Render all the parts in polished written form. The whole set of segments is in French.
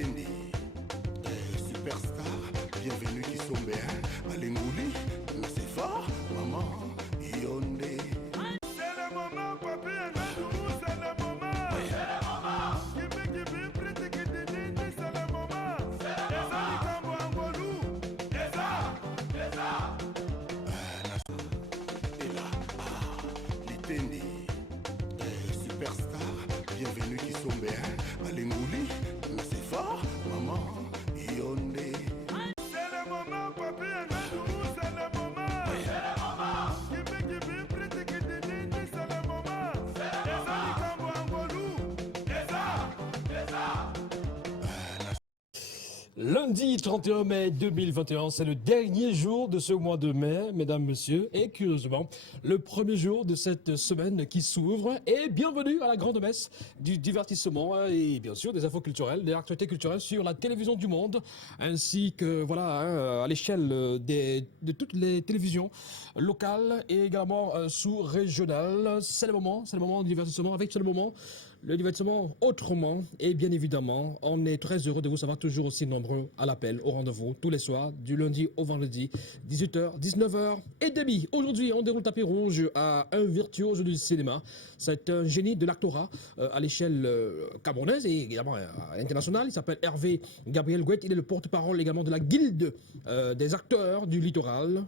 Litendi, superstar, bienvenue qui sont bien, Alingouli, c'est fort, maman, Yondé. C'est le moment, papi, c'est le moment. C'est le moment. Qui prête que te dinde, c'est le moment. C'est le moment. Et ça. Et là, Litendi, superstar, bienvenue qui sont bien, Alingouli, c'est fort, maman, Yondé. C'est le moment, papi, c'est le moment. C'est le moment. Qui prête que te dinde, c'est le moment. C'est le moment. Et ça. Lundi 31 mai 2021, c'est le dernier jour de ce mois de mai, mesdames, messieurs, et curieusement, le premier jour de cette semaine qui s'ouvre. Et bienvenue à la grande messe du divertissement et bien sûr des infos culturelles, des actualités culturelles sur la télévision du monde, ainsi que voilà à l'échelle de toutes les télévisions locales et également sous-régionales. C'est le moment du divertissement avec le moment. Le divertissement autrement, et bien évidemment, on est très heureux de vous savoir toujours aussi nombreux à l'appel, au rendez-vous, tous les soirs, du lundi au vendredi, 18h, 19h et demi. Aujourd'hui, on déroule le tapis rouge à un virtuose du cinéma. C'est un génie de l'actorat à l'échelle camerounaise et également internationale. Il s'appelle Hervé Gabriel Gouet. Il est le porte-parole également de la guilde des acteurs du littoral.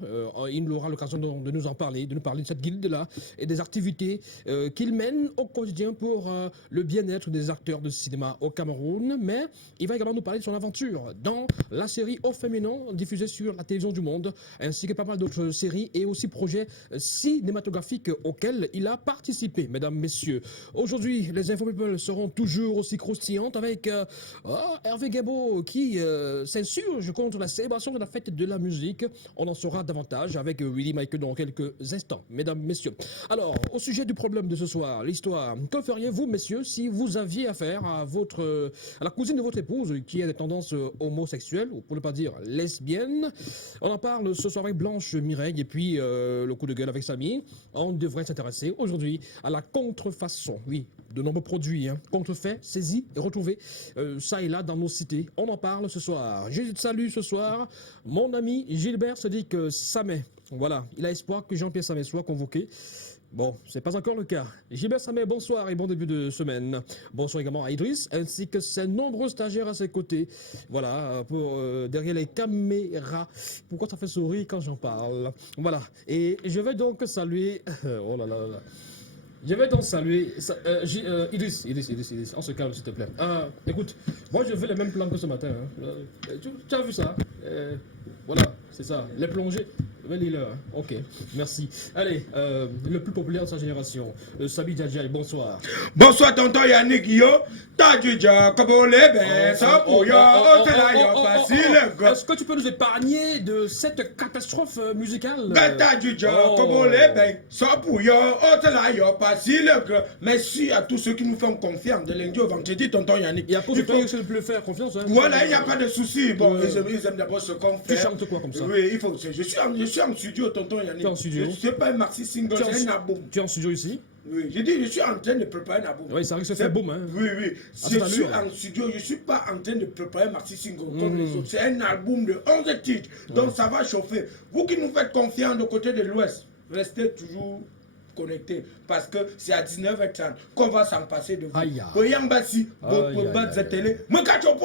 Il aura l'occasion de nous en parler, de nous parler de cette guilde-là et des activités qu'il mène au quotidien pour le bien-être des acteurs de cinéma au Cameroun, mais il va également nous parler de son aventure dans la série Au Féminin diffusée sur la télévision du monde, ainsi que pas mal d'autres séries et aussi projets cinématographiques auxquels il a participé, mesdames, messieurs. Aujourd'hui, les infos people seront toujours aussi croustillantes avec Hervé Gabo qui s'insurge contre la célébration de la fête de la musique. On en saura davantage avec Willy Mike dans quelques instants, mesdames, messieurs. Alors, au sujet du problème de ce soir, l'histoire, que feriez-vous, messieurs, si vous aviez affaire à la cousine de votre épouse qui a des tendances homosexuelles, ou pour ne pas dire lesbiennes? On en parle ce soir avec Blanche Mireille et puis le coup de gueule avec Samy. On devrait s'intéresser aujourd'hui à la contrefaçon. Oui, de nombreux produits contrefaits, saisis et retrouvés ça et là dans nos cités. On en parle ce soir. Je salue ce soir mon ami Gilbert Sadiq Samet. Voilà, il a espoir que Jean-Pierre Samet soit convoqué. Bon, c'est pas encore le cas. Gilbert Samet, bonsoir et bon début de semaine. Bonsoir également à Idriss, ainsi que ses nombreux stagiaires à ses côtés. Voilà, pour derrière les caméras. Pourquoi ça fait sourire quand j'en parle? Voilà, et je vais donc saluer... oh là là là là. Je vais donc saluer Idriss, on se calme s'il te plaît. Écoute, moi je veux les mêmes plans que ce matin. Tu as vu ça? Voilà, c'est ça, les plongées. Ok, merci. Allez, le plus populaire de sa génération, Sabi Djadjaï, bonsoir. Bonsoir tonton Yannick yo, t'as du déjà comme les bains, ça pour yo, facile. Est-ce que tu peux nous épargner de cette catastrophe musicale? T'as du déjà comme les bains, ça pour yo, facile. Merci à tous ceux qui nous font confiance de lundi au vendredi, tonton Yannick. Et à cause de toi, je ne peux faire confiance. Voilà, il n'y a pas de souci. Bon, ils aiment d'abord ce qu'on fait. Tu chantes quoi comme ça? Oui, il faut. Je suis en studio, tonton Yannick. Tu es en studio? Je ne suis pas un maxi single, c'est un album. Tu es en studio ici? Oui, j'ai dit, je suis en train de préparer un album. Oui, ça risque de faire boum, hein. Oui. Je suis en studio, je ne suis pas en train de préparer un maxi single comme les autres. C'est un album de 11 titres, donc ça va chauffer. Vous qui nous faites confiance de côté de l'Ouest, restez toujours connectés parce que c'est à 19h30 qu'on va s'en passer de vous.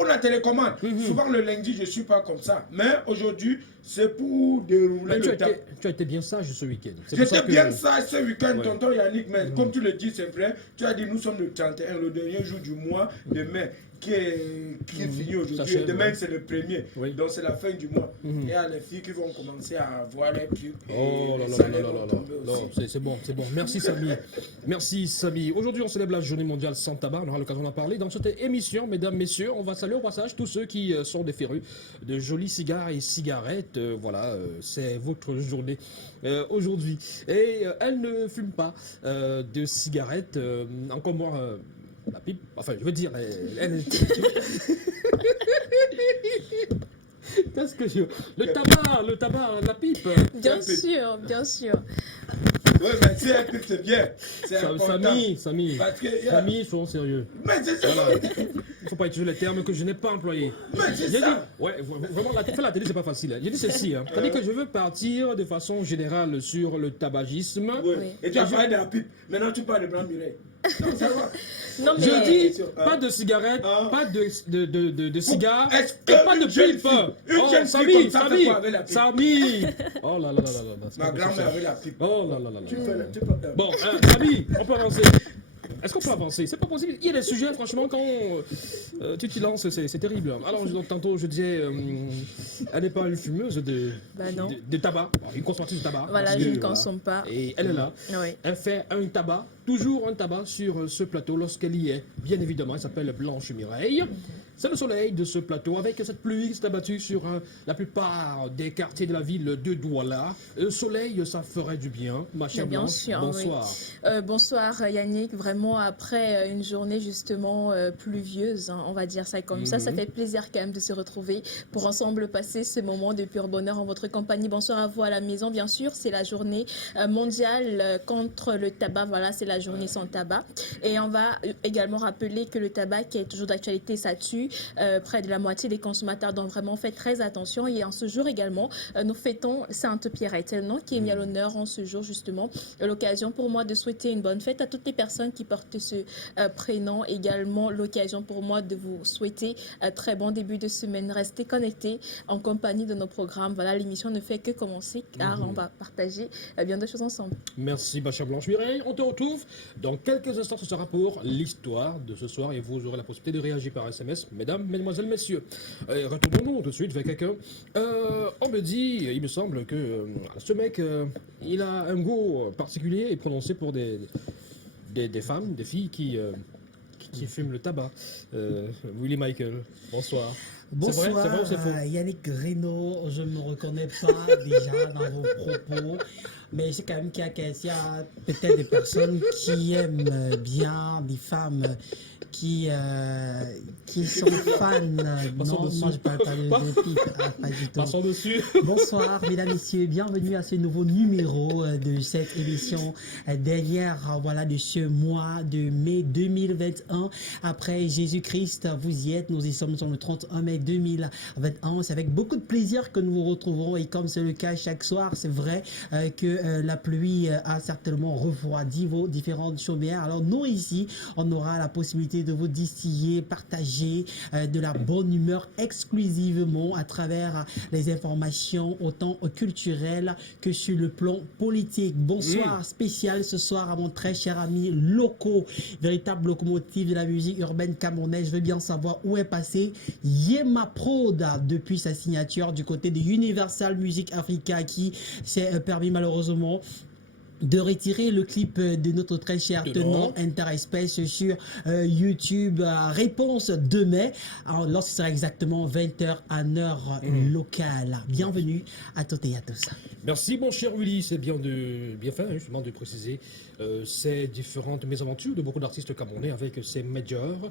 La télécommande. Souvent le lundi, je ne suis pas comme ça. Mais aujourd'hui, c'est pour dérouler le temps. Tu as été bien sage ce week-end. J'étais bien sage ce week-end, tonton Yannick, mais comme tu le dis, c'est vrai. Tu as dit, nous sommes le 31, le dernier jour du mois de mai, qui est fini aujourd'hui. Demain, c'est le premier. Donc, c'est la fin du mois. Et il y a les filles qui vont commencer à voir les pubs. Oh là là là là là. C'est bon. Merci Samy. Merci Samy. Aujourd'hui, on célèbre la journée mondiale sans tabac. On aura l'occasion d'en parler. Dans cette émission, mesdames, messieurs, on va saluer au passage tous ceux qui sont des férus de jolis cigares et cigarettes. Voilà, c'est votre journée aujourd'hui. Et elle ne fume pas de cigarettes, encore moins la pipe. Enfin, je veux dire, Qu'est-ce que je... Le tabac, la pipe. Bien sûr. Oui, mais si un pipe, c'est bien. C'est important. Samy, Parce que, Samy, soyons sérieux. Mais c'est ça. Voilà. Il ne faut pas utiliser les termes que je n'ai pas employés. Mais c'est J'ai ça. dit, ouais, vraiment, faire la télé, c'est pas facile. Hein. J'ai dit ceci, hein. C'est-à-dire que je veux partir de façon générale sur le tabagisme. Oui. Et tu as parlé de la pipe. Maintenant, tu parles de Blanc-Mireille. Non, ça va. Non, mais... Je dis, pas de cigarettes, pas de cigares, et pas de pipe. Une jeune fille comme ça fait quoi avec la pipe? Samy. Oh là là là là là. Ma grand-mère avait la pipe. Oh là là là là. Tu peux... Bon, Samy, on peut avancer. Est-ce qu'on peut avancer? C'est pas possible. Il y a des sujets, franchement, quand tu t'y lances, c'est terrible. Alors, tantôt, je disais, elle n'est pas une fumeuse de tabac, une consommatrice de tabac. Voilà, je ne consomme pas. Et elle est là. Oui. Elle fait un tabac, toujours un tabac sur ce plateau lorsqu'elle y est. Bien évidemment, elle s'appelle Blanche Mireille. C'est le soleil de ce plateau avec cette pluie qui s'est abattue sur la plupart des quartiers de la ville de Douala. Le soleil, ça ferait du bien. Ma chère Bien Blanche, sûr, bonsoir. Oui. Bonsoir Yannick. Vraiment, après une journée justement pluvieuse, hein, on va dire ça comme ça fait plaisir quand même de se retrouver pour ensemble passer ce moment de pur bonheur en votre compagnie. Bonsoir à vous à la maison, bien sûr. C'est la journée mondiale contre le tabac. Voilà, c'est la journée sans tabac. Et on va également rappeler que le tabac qui est toujours d'actualité, ça tue. Près de la moitié des consommateurs, donc vraiment faites très attention. Et en ce jour également, nous fêtons Sainte Pierrette, un nom qui est mis à l'honneur en ce jour justement. L'occasion pour moi de souhaiter une bonne fête à toutes les personnes qui portent ce prénom. Également l'occasion pour moi de vous souhaiter un très bon début de semaine. Restez connectés en compagnie de nos programmes. Voilà, l'émission ne fait que commencer car on va partager bien des choses ensemble. Merci Bacha Blanche Mireille. On te retrouve dans quelques instants. Ce sera pour l'histoire de ce soir et vous aurez la possibilité de réagir par SMS. Mesdames, mesdemoiselles, messieurs, retournons-nous tout de suite vers quelqu'un. On me dit, il me semble que ce mec, il a un goût particulier et prononcé pour des femmes, des filles qui fument le tabac. Willy Michael, bonsoir. Bonsoir, c'est vrai ou c'est faux? Yannick Reynaud, je ne me reconnais pas déjà dans vos propos, mais c'est quand même qu'il y a peut-être des personnes qui aiment bien des femmes qui sont fans. Non, moi je parle pas de pipe, pas du tout. Passons dessus. Bonsoir mesdames, messieurs, bienvenue à ce nouveau numéro de cette émission dernière de ce mois de mai 2021. Après Jésus-Christ, vous y êtes, nous y sommes sur le 31 mai 2021. C'est avec beaucoup de plaisir que nous vous retrouvons et comme c'est le cas chaque soir, c'est vrai que la pluie a certainement refroidi vos différentes chaumières. Alors nous ici, on aura la possibilité de vous distiller, partager de la bonne humeur exclusivement à travers les informations autant culturelles que sur le plan politique. Bonsoir spécial ce soir à mon très cher ami Loco, véritable locomotive de la musique urbaine camerounaise. Je veux bien savoir où est passé Yema Prod depuis sa signature du côté de Universal Music Africa qui s'est permis malheureusement de retirer le clip de notre très cher tenant Interespèce sur YouTube. Réponse demain, lorsque ce sera exactement 20h en heure locale. Bienvenue à toutes et à tous. Merci mon cher Willy, c'est bien fait justement de préciser ces différentes mésaventures de beaucoup d'artistes camerounais avec ces majors.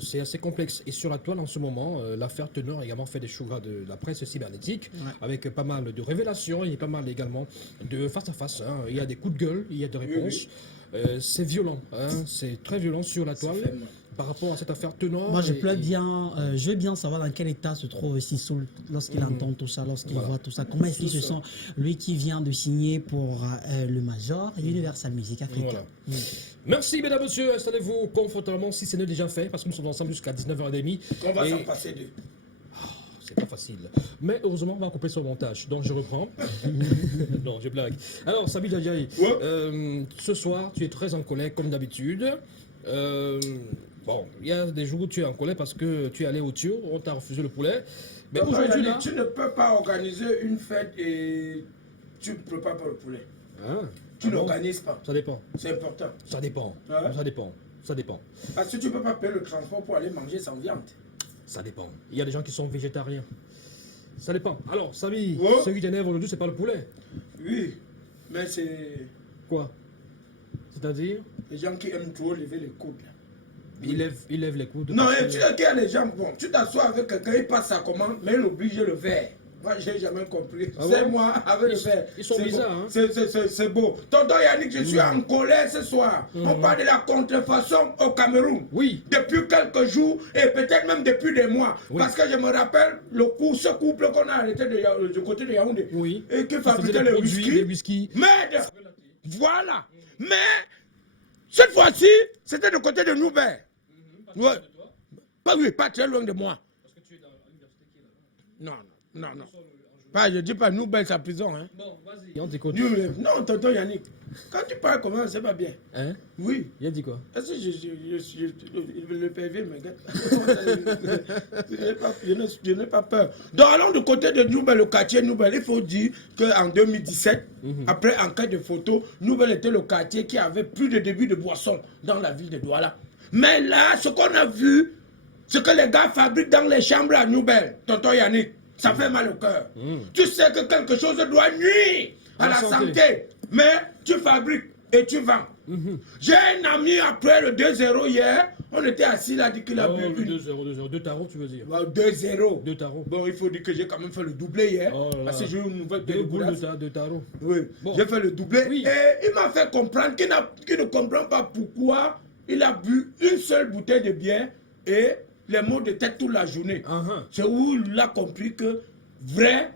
C'est assez complexe. Et sur la toile en ce moment, l'affaire Tenor a également fait des choux gras de la presse cybernétique avec pas mal de révélations et pas mal également de face-à-face. Hein. Il y a des coups de gueule, il y a des réponses. C'est violent, hein. C'est très violent sur la toile. Par rapport à cette affaire Tenor. Moi, je veux bien savoir dans quel état se trouve Sissoul lorsqu'il entend tout ça, lorsqu'il voit tout ça. Comment est-ce qu'il se sent, lui qui vient de signer pour le Major Universal Music Africa. Merci, mesdames, messieurs. Installez-vous confortablement si ce n'est déjà fait, parce que nous sommes ensemble jusqu'à 19h30. On va s'en passer deux. C'est pas facile. Mais heureusement, on va couper sur le montage. Donc, je reprends. Non, je blague. Alors, Sabi Djadjaï, ce soir, tu es très en colère, comme d'habitude. Bon, il y a des jours où tu es en colère parce que tu es allé au Tio, on t'a refusé le poulet. Mais aujourd'hui, là... Tu ne peux pas organiser une fête et tu ne prépares pas le poulet. Tu n'organises pas. Ça dépend. C'est important. Ça dépend. Ça dépend. Parce que tu ne peux pas payer le transport pour aller manger sans viande. Ça dépend. Il y a des gens qui sont végétariens. Ça dépend. Alors, Samy, ce qui t'énerve aujourd'hui, c'est pas le poulet. Oui, mais c'est... Quoi? C'est-à-dire? Les gens qui aiment trop lever les coudes. Il lève les coudes. Non, tu sais qu'il y a les gens, bon, tu t'assois avec quelqu'un, il passe sa commande, mais il oblige le verre. Moi, j'ai jamais compris. Ah C'est bon? moi avec le père. Ils sont C'est bizarres, beau. hein? C'est beau. Tonton Yannick, je suis en colère ce soir. On parle de la contrefaçon au Cameroun. Oui. Depuis quelques jours et peut-être même depuis des mois. Oui. Parce que je me rappelle ce couple qu'on a arrêté du côté de Yaoundé. Oui. Et qui Qui fabriquait faisait des le produits, whisky. des whisky. Merde. Voilà. Mais cette fois-ci, c'était du côté de Noubert. Ouais. Pas, oui, pas très loin de moi. Parce que tu es dans l'université qui est là. Non. Pas, je dis pas Noubert, sa prison. Hein. Bon, vas-y, on t'écoute. Non, tonton Yannick. Quand tu parles comme ça, c'est pas bien. Hein? Oui. Il a dit quoi? Est-ce que le PV me guette? Je n'ai pas peur. Donc, allons du côté de Noubel, le quartier Noubel. Il faut dire qu'en 2017, après enquête de photos, Noubel était le quartier qui avait plus de débit de boissons dans la ville de Douala. Mais là, ce qu'on a vu, ce que les gars fabriquent dans les chambres à Noubel, tonton Yannick, ça fait mal au cœur. Tu sais que quelque chose doit nuire à la santé, mais tu fabriques et tu vends. J'ai un ami après le 2-0 hier, on était assis là, dit qu'il a bu une... 2-0, 2 tarots, tu veux dire? 2-0. 2 tarots. Bon, il faut dire que j'ai quand même fait le doublé hier, Oh là là. parce que j'ai eu une nouvelle paire 2 de boules boulasses. de tarots. Oui, Bon. j'ai fait le doublé. Oui. Et il m'a fait comprendre qu'il ne comprend pas pourquoi il a bu une seule bouteille de bière et les maux de tête toute la journée. C'est où il a compris que vrai,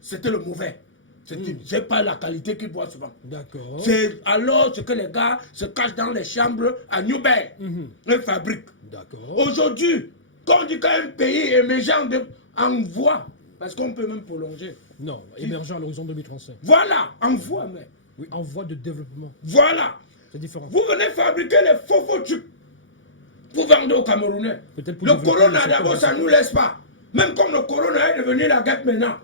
c'était le mauvais. C'est pas la qualité qu'il boit souvent. D'accord. C'est alors ce que les gars se cachent dans les chambres à Newberg, les fabriques. D'accord. Aujourd'hui, quand on dit qu'un pays émergent envoie, parce qu'on peut même prolonger. Non, émergent à l'horizon 2035. Voilà, envoie, mais. Oui, en voie de développement. Voilà. C'est différent. Vous venez fabriquer les faux trucs. Vous vendez aux Camerounais. Peut-être pour Le développer corona le d'abord, secteur ça ne nous laisse pas. Même comme le corona est devenu la guêpe maintenant.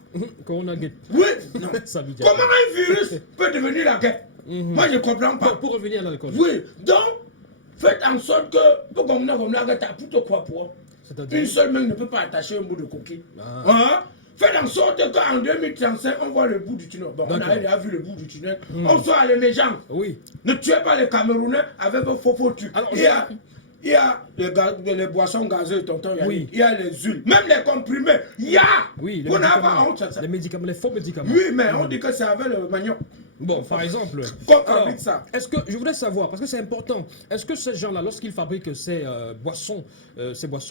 Corona guette. Oui, non. Ça veut dire. Comment un virus peut devenir la guêpe? Moi, je ne comprends pas. Pour revenir à l'alcool. Oui, donc, faites en sorte que, pour comme la guêpe, pour te quoi pour? Une seule main ne peut pas attacher un bout de coquille. Hein? Faites en sorte qu'en 2035, on voit le bout du tunnel. Bon, on a déjà vu le bout du tunnel. On soit à l'émergence. Oui. Ne tuez pas les Camerounais avec vos faux trucs. Alors, il y a les boissons gazeuses, tonton. Oui. Il y a les huiles. Même les comprimés. Il y a. Oui, On n'a pas honte de ça. les médicaments, les faux médicaments. Oui, mais on dit que c'est avec le manioc. Bon, par exemple, Qu'on fabrique ça. est-ce que, je voudrais savoir, parce que c'est important, est-ce que ces gens-là, lorsqu'ils fabriquent ces boissons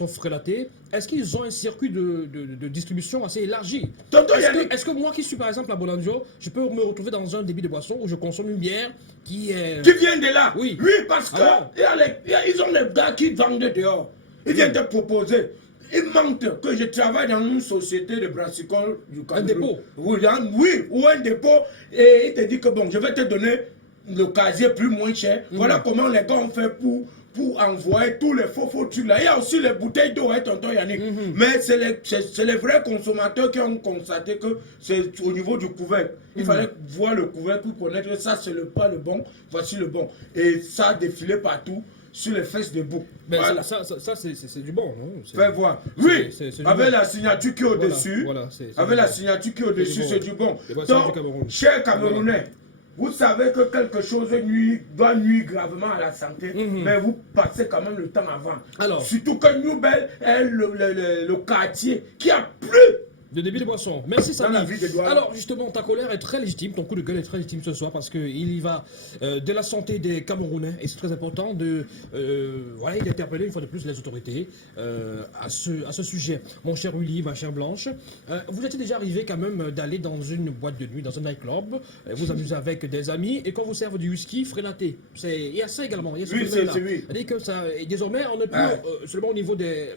frélatées, est-ce qu'ils ont un circuit de distribution assez élargi? Tonton Yannick. Est-ce que moi qui suis par exemple à Bolanjo, je peux me retrouver dans un débit de boisson où je consomme une bière qui est... Qui vient de là? Oui. Oui, parce que Alors? ils ont les gars qui vendent dehors. Ils viennent te proposer. Ils mentent que je travaille dans une société de brassicole du Cameroun. Un dépôt? Oui, ou un dépôt. Et il te dit que bon, je vais te donner le casier plus moins cher. Voilà comment les gars ont fait pour envoyer tous les faux trucs là. Il y a aussi les bouteilles d'eau, hein, tonton Yannick. Mais c'est les vrais consommateurs qui ont constaté que c'est au niveau du couvercle. Il fallait voir le couvercle pour connaître que ça c'est pas le bon, voici le bon. Et ça a défilé partout sur les fesses de bouc. Ben, Voilà. ça c'est du bon, non? Fais voir. Oui, c'est du avec bon. la signature qui est au-dessus. Voilà, c'est Avec du la bon. signature qui est au-dessus, C'est c'est du du bon. bon. Les boissons du Donc, Cameroun. chers Camerounais, vous savez que quelque chose doit nuire gravement à la santé, mais vous passez quand même le temps avant. Alors. Surtout que Newbel est le quartier qui a plus De débit de boisson. Merci Samy. la vie de Douala. Alors justement, ta colère est très légitime, ton coup de gueule est très légitime ce soir parce qu'il y va de la santé des Camerounais et c'est très important d'interpeller une fois de plus les autorités à ce sujet. Mon cher Uli, ma chère Blanche, vous êtes déjà arrivé quand même d'aller dans une boîte de nuit, dans un nightclub, vous amusez avec des amis et qu'on vous serve du whisky frélaté. Il y a ça également, il y a ce Oui, phénomène-là. c'est oui. C'est-à-dire que ça, et désormais, on n'est plus seulement au niveau des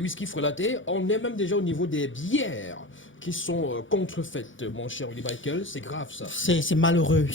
whisky frelatés, on est même déjà au niveau des bières qui sont contrefaites, mon cher Willy Michael. C'est grave ça. C'est malheureux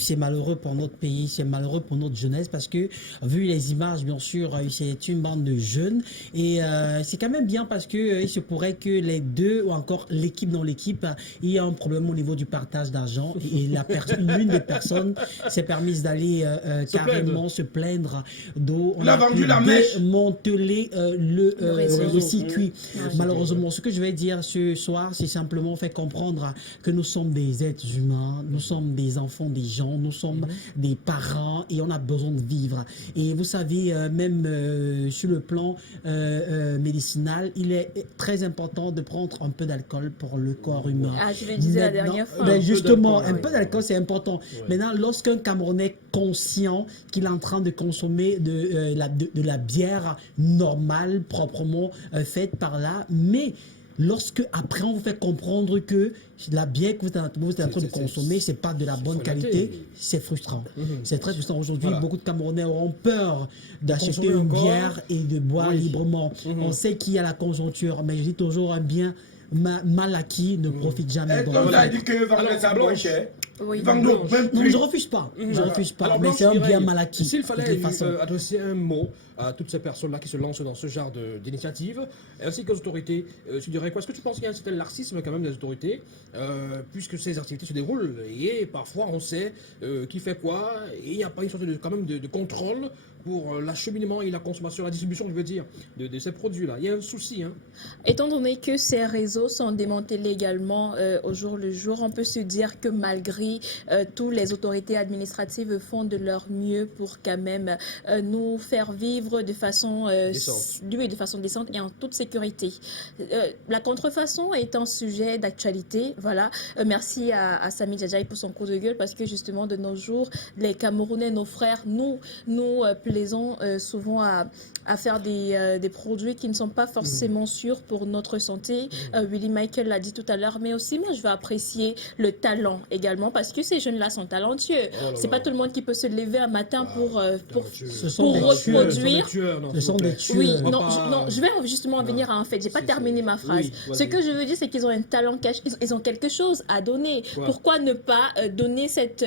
pour notre pays, c'est malheureux pour notre jeunesse parce que vu les images, bien sûr, c'est une bande de jeunes et c'est quand même bien parce que il se pourrait que les deux ou encore l'équipe dans l'équipe, il y a un problème au niveau du partage d'argent et l'une des personnes s'est permise d'aller carrément se plaindre d'eau. Il a vendu la mèche. Démanteler le réseau. circuit. Malheureusement, ce que je vais dire ce soir, c'est simplement on fait comprendre que nous sommes des êtres humains, nous sommes des enfants des gens, nous sommes des parents et on a besoin de vivre. Et vous savez, même sur le plan médicinal, il est très important de prendre un peu d'alcool pour le corps humain. Ah, je le disais la dernière fois. Ben justement, un oui. peu d'alcool, c'est important. Oui. Maintenant, lorsqu'un Camerounais est conscient qu'il est en train de consommer de la bière normale, proprement faite par là, mais lorsque après on vous fait comprendre que la bière que vous êtes en train de consommer, c'est pas de la bonne qualité, c'est frustrant. C'est très frustrant. Aujourd'hui, beaucoup de Camerounais auront peur d'acheter une bière et de boire librement. On sait qu'il y a la conjoncture, mais je dis toujours un bien mal acquis ne profite jamais. Est-ce qu'on a dit que vendrait ça moins cher? Oui. Ils vendent au même Non, prix. je refuse pas. Je refuse pas. Alors, Mais Blanche, c'est un je bien dirais, mal acquis. S'il de fallait toute façon. adresser un mot à toutes ces personnes-là qui se lancent dans ce genre d'initiative, ainsi qu'aux autorités, tu dirais quoi? Est-ce que tu penses qu'il y a un certain laxisme quand même des autorités, puisque ces activités se déroulent et parfois on sait qui fait quoi et il n'y a pas une sorte quand même de contrôle pour l'acheminement et la consommation, la distribution, je veux dire, de ces produits-là. Il y a un souci. Hein. Étant donné que ces réseaux sont démantelés également au jour le jour, on peut se dire que malgré tout, les autorités administratives font de leur mieux pour quand même nous faire vivre de façon décente et en toute sécurité. La contrefaçon est un sujet d'actualité. Voilà. Merci à Samy Djadjaï pour son coup de gueule parce que justement de nos jours, les Camerounais, nos frères, nous plaisons souvent à faire des produits qui ne sont pas forcément sûrs pour notre santé. Willy Michael l'a dit tout à l'heure, mais aussi moi je veux apprécier le talent également parce que ces jeunes-là sont talentueux. C'est pas tout le monde qui peut se lever un matin pour reproduire. Ce sont des tueurs. Oui, non, je vais justement en venir à un fait. J'ai pas terminé ma phrase. Oui, Ce que je veux dire, c'est qu'ils ont un talent caché. Ils ont quelque chose à donner. Pourquoi ne pas donner cette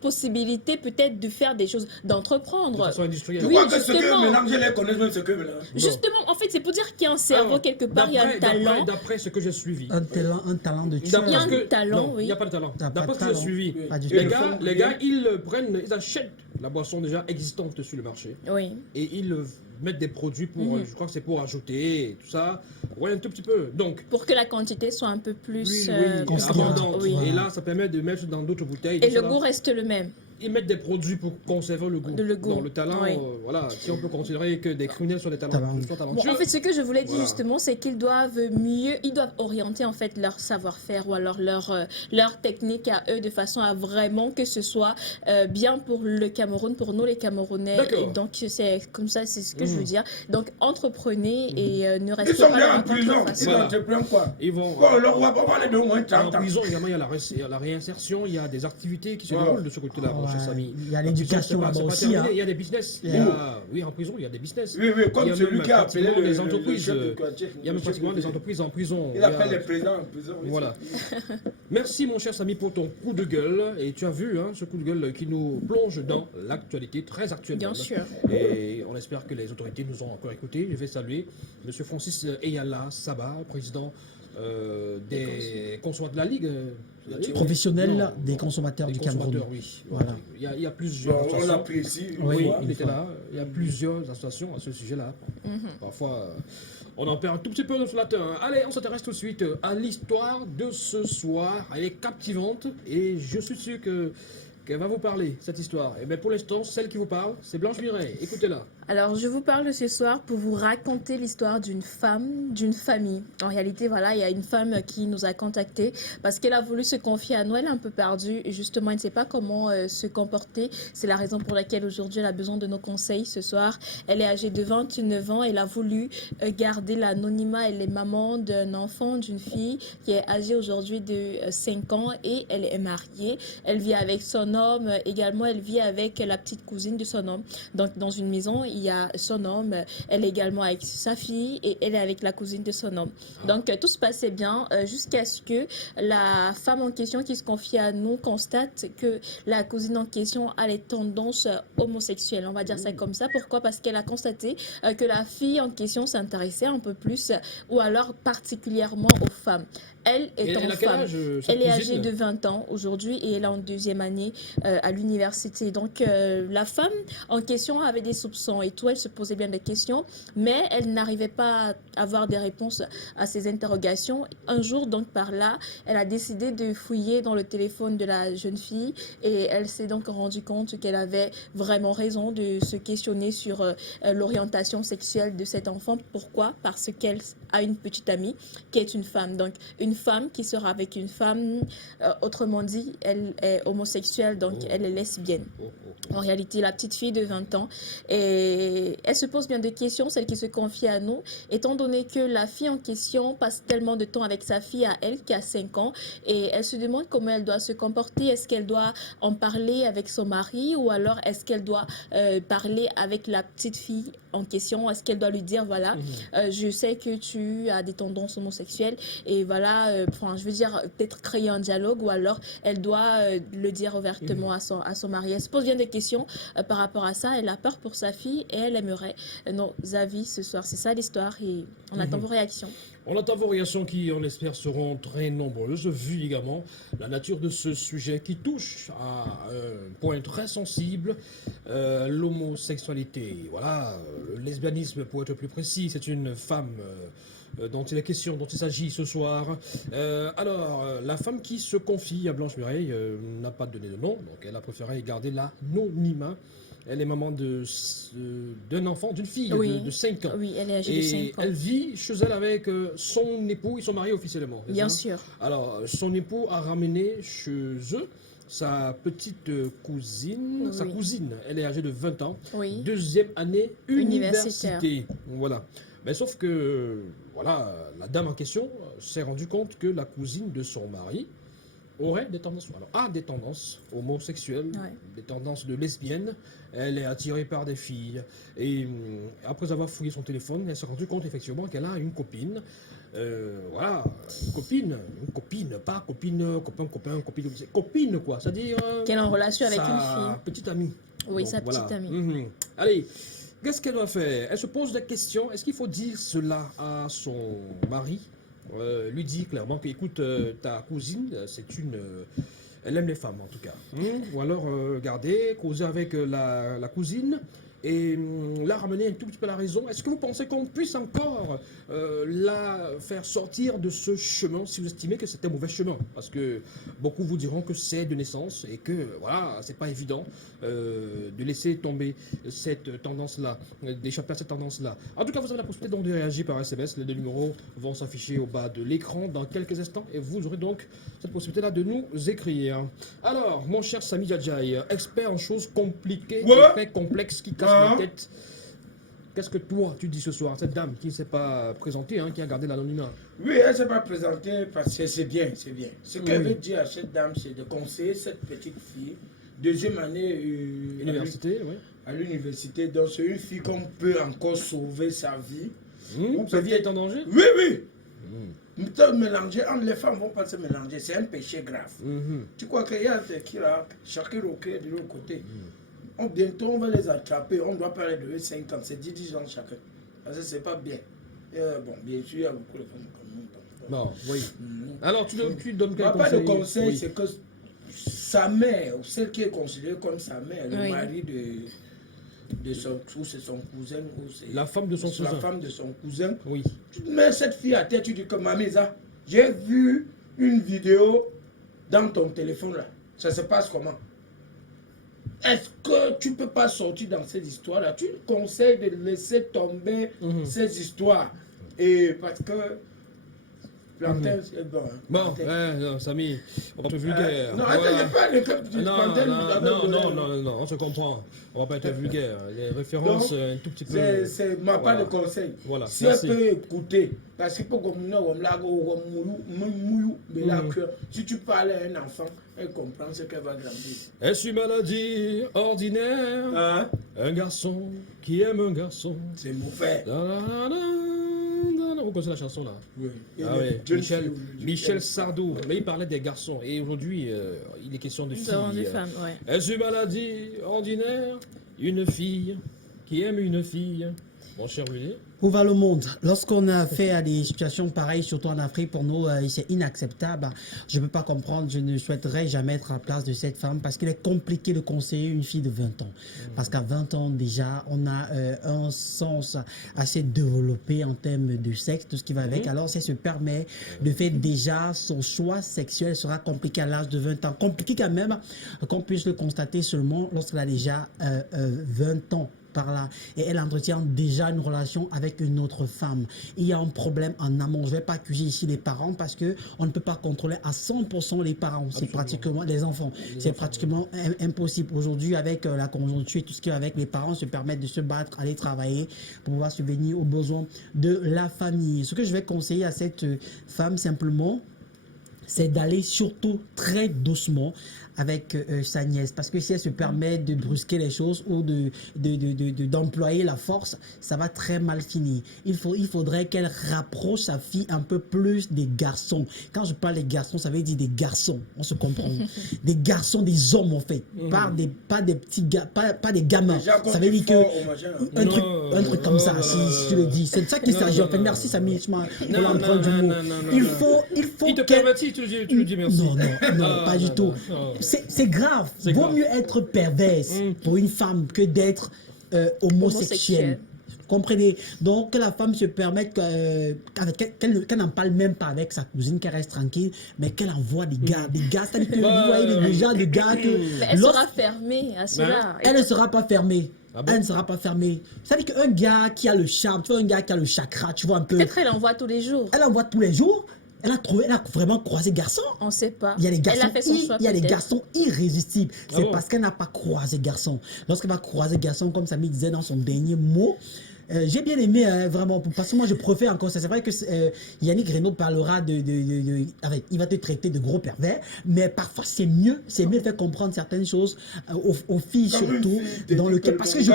possibilité peut-être de faire des choses, d'entreprendre? De façon industrielle. Je Oui, crois que ce que justement. mélanger les connaissent même ce que mélanger. Justement, en fait, c'est pour dire qu'il y a un cerveau quelque part, il y a un talent. D'après ce que j'ai suivi. Un talent de tueur. Il y a un talent, non, oui. il n'y a pas de talent. T'as pas D'après de ce que j'ai talent. suivi, Pas du les tout. gars, ils achètent la boisson déjà existante sur le marché Oui. et ils mettent des produits pour, je crois que c'est pour ajouter et tout ça. Ouais, un tout petit peu. Donc, Pour que la quantité soit un peu plus abondante. oui. Et là, ça permet de mettre dans d'autres bouteilles. Et tout le ça, goût là. reste le même. Ils mettent des produits pour conserver le goût. Le goût. Non, le talent, Oui. Voilà. Si on peut considérer que des criminels sont des Talent. soient Bon, talentueux. en fait, ce que je voulais dire Voilà. justement, c'est qu'ils doivent orienter en fait leur savoir-faire ou alors leur technique à eux de façon à vraiment que ce soit bien pour le Cameroun, pour nous les Camerounais. D'accord. Et donc c'est comme ça, c'est ce que je veux dire. Donc entreprenez et ne Ils restez sont pas bien dans en la prison. contrefaçon. Ils entreprennent quoi? Ils vont. Bon, alors on va pas parler de moins de 30 En ans. prison, également, il y a la réinsertion, il y a des activités qui se déroulent de ce côté-là, mon cher Ouais, Samy. il y a l'éducation En prison, c'est là-bas pas aussi, terminé, hein. Il y a des business. Oui, en prison, il y a des business. Oui, Il y comme a celui même qui a appelé pratiquement le des entreprises. chef de quartier. Il y a même pratiquement des entreprises en prison. Il appelle les présidents en prison. oui, Voilà. c'est- Merci, mon cher Samy, pour ton coup de gueule. Et tu as vu ce coup de gueule qui nous plonge dans l'actualité très actuelle. Bien sûr. Et on espère que les autorités nous ont encore écoutés. Je vais saluer M. Francis Eyala Saba, président des consommateurs de la Ligue. Professionnel Non, des consommateurs des du Cameroun. consommateurs, oui. Voilà. Il y a plusieurs Bon, on associations. l'apprécie. Oui, voilà. il était là. Il y a plusieurs associations à ce sujet-là. Parfois, on en perd un tout petit peu notre latin. Allez, on s'intéresse tout de suite à l'histoire de ce soir. Elle est captivante et je suis sûr qu'elle va vous parler, cette histoire. Et bien pour l'instant, celle qui vous parle, c'est Blanche Mireille. Écoutez-la. Alors, je vous parle ce soir pour vous raconter l'histoire d'une femme, d'une famille. En réalité, voilà, il y a une femme qui nous a contactés parce qu'elle a voulu se confier à nous. Elle est un peu perdue et justement, elle ne sait pas comment se comporter. C'est la raison pour laquelle aujourd'hui, elle a besoin de nos conseils ce soir. Elle est âgée de 29 ans. Elle a voulu garder l'anonymat. Elle est maman d'un enfant, d'une fille qui est âgée aujourd'hui de 5 ans et elle est mariée. Elle vit avec son homme. Également, elle vit avec la petite cousine de son homme. Donc, dans une maison, il y a son homme, elle est également avec sa fille et elle est avec la cousine de son homme. Donc tout se passait bien jusqu'à ce que la femme en question qui se confie à nous constate que la cousine en question a les tendances homosexuelles, on va dire ça comme ça. Pourquoi? Parce qu'elle a constaté que la fille en question s'intéressait un peu plus ou alors particulièrement aux femmes. Elle est en Elle a quel femme. âge, cette Elle est cousine âgée de 20 ans aujourd'hui et elle est en 2e année à l'université. Donc la femme en question avait des soupçons. enfants et tout, elle se posait bien des questions, mais elle n'arrivait pas à avoir des réponses à ces interrogations. Un jour, donc par là, elle a décidé de fouiller dans le téléphone de la jeune fille et elle s'est donc rendue compte qu'elle avait vraiment raison de se questionner sur l'orientation sexuelle de cet enfant. Pourquoi? Parce qu'elle a une petite amie qui est une femme. Donc, une femme qui sera avec une femme, autrement dit, elle est homosexuelle, donc elle est lesbienne. En réalité, la petite fille de 20 ans, et elle se pose bien des questions, celle qui se confie à nous, étant donné que la fille en question passe tellement de temps avec sa fille à elle, qui a 5 ans, et elle se demande comment elle doit se comporter. Est-ce qu'elle doit en parler avec son mari ou alors est-ce qu'elle doit parler avec la petite fille en question? Est-ce qu'elle doit lui dire, voilà, je sais que tu as des tendances homosexuelles et voilà, je veux dire, peut-être créer un dialogue ou alors elle doit le dire ouvertement à son mari. Elle se pose bien des questions par rapport à ça. Elle a peur pour sa fille et elle aimerait nos avis ce soir. C'est ça l'histoire et on attend vos réactions. On attend vos réactions qui, on espère, seront très nombreuses, vu également la nature de ce sujet qui touche à un point très sensible, l'homosexualité. Voilà, le lesbianisme, pour être plus précis, c'est une femme dont il est question, dont il s'agit ce soir. La femme qui se confie à Blanche Mireille n'a pas donné de nom, donc elle a préféré garder l'anonymat. Elle est maman d'un enfant, d'une fille de 5 ans. Oui, elle est âgée de 5 ans. Elle vit chez elle avec son époux. Ils sont mariés officiellement. Bien sûr. Alors, son époux a ramené chez eux sa petite cousine. Oui. Sa cousine, elle est âgée de 20 ans. Oui. Deuxième année université. Universitaire. Voilà. Mais sauf que, voilà, la dame en question s'est rendue compte que la cousine de son mari aurait des tendances, a des tendances homosexuelles, des tendances de lesbienne. Elle est attirée par des filles. Et après avoir fouillé son téléphone, elle s'est rendue compte effectivement qu'elle a une copine. Voilà, une copine, pas copine, copain, copine quoi. C'est-à-dire qu'elle est en relation avec sa une fille. Petite amie. Oui, Donc, sa petite amie. Allez, qu'est-ce qu'elle doit faire? Elle se pose des questions. Est-ce qu'il faut dire cela à son mari? Lui dit clairement que, écoute, ta cousine, elle aime les femmes en tout cas. Ou alors, regardez, causer avec la cousine et la ramener un tout petit peu à la raison. Est-ce que vous pensez qu'on puisse encore la faire sortir de ce chemin si vous estimez que c'est un mauvais chemin? Parce que beaucoup vous diront que c'est de naissance et que voilà, c'est pas évident de laisser tomber cette tendance-là, d'échapper à cette tendance-là. En tout cas, vous avez la possibilité donc de réagir par SMS. Les deux numéros vont s'afficher au bas de l'écran dans quelques instants et vous aurez donc cette possibilité-là de nous écrire. Alors, mon cher Samy Djadjaï, expert en choses compliquées, très complexes qui cassent la tête. Qu'est-ce que toi tu dis ce soir, cette dame qui ne s'est pas présentée, qui a gardé l'anonymat? Oui, elle ne s'est pas présentée parce que c'est bien, c'est bien. Ce qu'elle veut dire à cette dame, c'est de conseiller cette petite fille, deuxième année université, à l'université. Donc c'est une fille qu'on peut encore sauver sa vie. Sa vie est en danger? Oui, oui. Mélanger, les femmes ne vont pas se mélanger, c'est un péché grave. Tu crois qu'il y a qui là, chacun au cœur de l'autre côté. Bientôt on va les attraper, on doit parler de 5 ans, c'est 10 ans chacun. Parce que c'est pas bien. Bon, bien sûr, il y a beaucoup de femmes comme nous. Non, oui. Alors tu donnes quel conseil? Pas de conseil, c'est que sa mère, ou celle qui est considérée comme sa mère, le mari de son cousin, ou c'est la femme de son cousin. La femme de son cousin. Oui. Tu mets cette fille à terre, tu dis que mamie, ça, j'ai vu une vidéo dans ton téléphone là. Ça se passe comment? Est-ce que tu ne peux pas sortir dans ces histoires-là? Tu conseilles de laisser tomber ces histoires. Et parce que Plantain, c'est bon. Bon, non, Samy, on va être vulgaire. Non, voilà. Pas le club du Plantain. Non, on se comprend. On va pas être vulgaire. Les références, un tout petit peu. C'est ma part de conseil. Voilà. Si elle peut écouter, parce que si tu parles à un enfant, elle comprend ce qu'elle va grandir. Est-ce une maladie ordinaire? Un garçon qui aime un garçon. C'est mauvais. Vous connaissez la chanson là? Oui. Ah oui. Michel Sardou. Mais il parlait des garçons. Et aujourd'hui, il est question de filles. Des femmes, Est-ce une maladie ordinaire? Une fille qui aime une fille. Mon cher Willy. Où va le monde? Lorsqu'on a fait à des situations pareilles, surtout en Afrique, pour nous, c'est inacceptable. Je ne peux pas comprendre, je ne souhaiterais jamais être à la place de cette femme parce qu'il est compliqué de conseiller une fille de 20 ans. Parce qu'à 20 ans déjà, on a un sens assez développé en termes de sexe, tout ce qui va avec. Alors, si elle se permet de faire déjà son choix sexuel sera compliqué à l'âge de 20 ans. Compliqué quand même qu'on puisse le constater seulement lorsqu'elle a déjà 20 ans. Par là, et elle entretient déjà une relation avec une autre femme. Il y a un problème en amont. Je ne vais pas accuser ici les parents parce qu'on ne peut pas contrôler à 100% les parents. C'est pratiquement les enfants. C'est pratiquement impossible. Aujourd'hui, avec la conjoncture et tout ce qui est avec, les parents se permettent de se battre, aller travailler pour pouvoir subvenir aux besoins de la famille. Ce que je vais conseiller à cette femme simplement, c'est d'aller surtout très doucement avec sa nièce. Parce que si elle se permet de brusquer les choses ou d'employer la force, ça va très mal finir. Il faudrait qu'elle rapproche sa fille un peu plus des garçons. Quand je parle des garçons, ça veut dire des garçons. On se comprend. Des garçons, des hommes en fait. Pas des petits gars, pas des gamins. Ça veut dire que un truc comme ça, si tu le dis. C'est de ça qu'il s'agit. En fait, merci Samy pour l'emploi du mot. Il faut Il te permet, tu le dis merci. Non, pas du tout. C'est grave. Vaut mieux être perverse pour une femme que d'être homosexuelle. Comprenez? Donc, que la femme se permette qu'elle n'en parle même pas avec sa cousine, qu'elle reste tranquille, mais qu'elle envoie des gars. C'est-à-dire que vous voyez déjà des gars que... Mais elle sera fermée à cela. Elle ne sera pas fermée. Ah bon? Elle ne sera pas fermée. C'est-à-dire qu'un gars qui a le charme, tu vois, un gars qui a le chakra, tu vois un peu... Peut-être elle envoie tous les jours. Elle envoie tous les jours. Elle a vraiment croisé garçon. On ne sait pas. Il y a des garçons, Elle a fait son choix, il y a des peut-être. garçons irrésistibles. C'est bon? parce qu'elle n'a pas croisé garçon. Lorsqu'elle va croiser garçon, comme Samy disait dans son dernier mot, j'ai bien aimé vraiment, parce que moi je préfère encore ça. C'est vrai que Yannick Reynaud parlera il va te traiter de gros pervers, mais parfois c'est mieux de faire comprendre certaines choses aux filles surtout, dans lequel, parce que je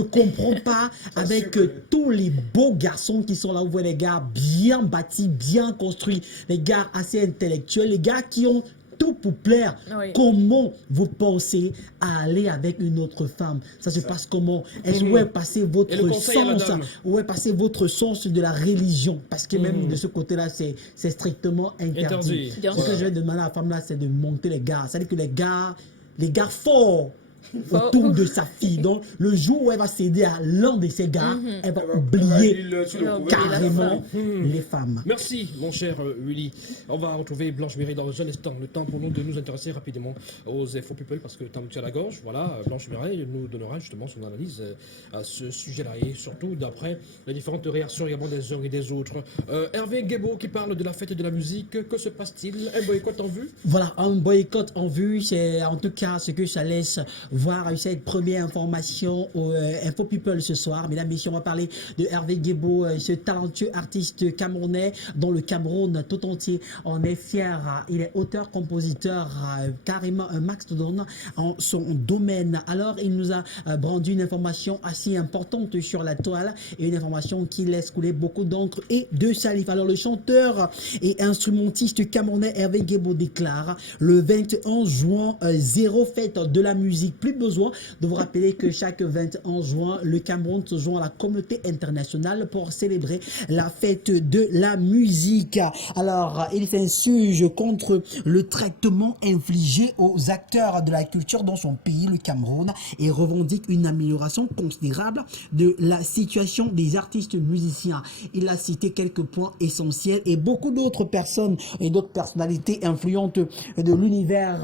comprends pas avec tous les beaux garçons qui sont là, où vous voyez les gars bien bâtis, bien construits, les gars assez intellectuels, les gars qui ont tout pour plaire. Oui. Comment vous pensez à aller avec une autre femme? Ça se passe comment? Où est passé votre sens? Où est passé votre sens de la religion? Parce que même de ce côté-là, c'est strictement interdit. Ce que je vais demander à la femme là, c'est de monter les gars. C'est-à-dire que les gars forts autour de sa fille. Donc, le jour où elle va céder à l'un de ces gars, elle va oublier carrément les femmes. Merci, mon cher Willy. On va retrouver Blanche Mireille dans un instant. Le temps pour nous de nous intéresser rapidement aux infos people parce que le temps nous tient à la gorge. Voilà, Blanche Mireille nous donnera justement son analyse à ce sujet-là et surtout d'après les différentes réactions également des uns et des autres. Hervé Guébo qui parle de la fête et de la musique. Que se passe-t-il? Un boycott en vue? Voilà, un boycott en vue. C'est en tout cas ce que ça laisse voir cette première information au Info People ce soir. Mesdames, messieurs, on va parler de Hervé Guébo, ce talentueux artiste camerounais dont le Cameroun tout entier en est fier. Il est auteur, compositeur, carrément un mastodonte en son domaine. Alors, il nous a brandi une information assez importante sur la toile et une information qui laisse couler beaucoup d'encre et de salive. Alors, le chanteur et instrumentiste camerounais Hervé Guébo déclare le 21 juin, zéro fête de la musique. Plus besoin de vous rappeler que chaque 21 juin, le Cameroun se joint à la communauté internationale pour célébrer la fête de la musique. Alors, il s'insurge contre le traitement infligé aux acteurs de la culture dans son pays, le Cameroun, et revendique une amélioration considérable de la situation des artistes musiciens. Il a cité quelques points essentiels et beaucoup d'autres personnes et d'autres personnalités influentes de l'univers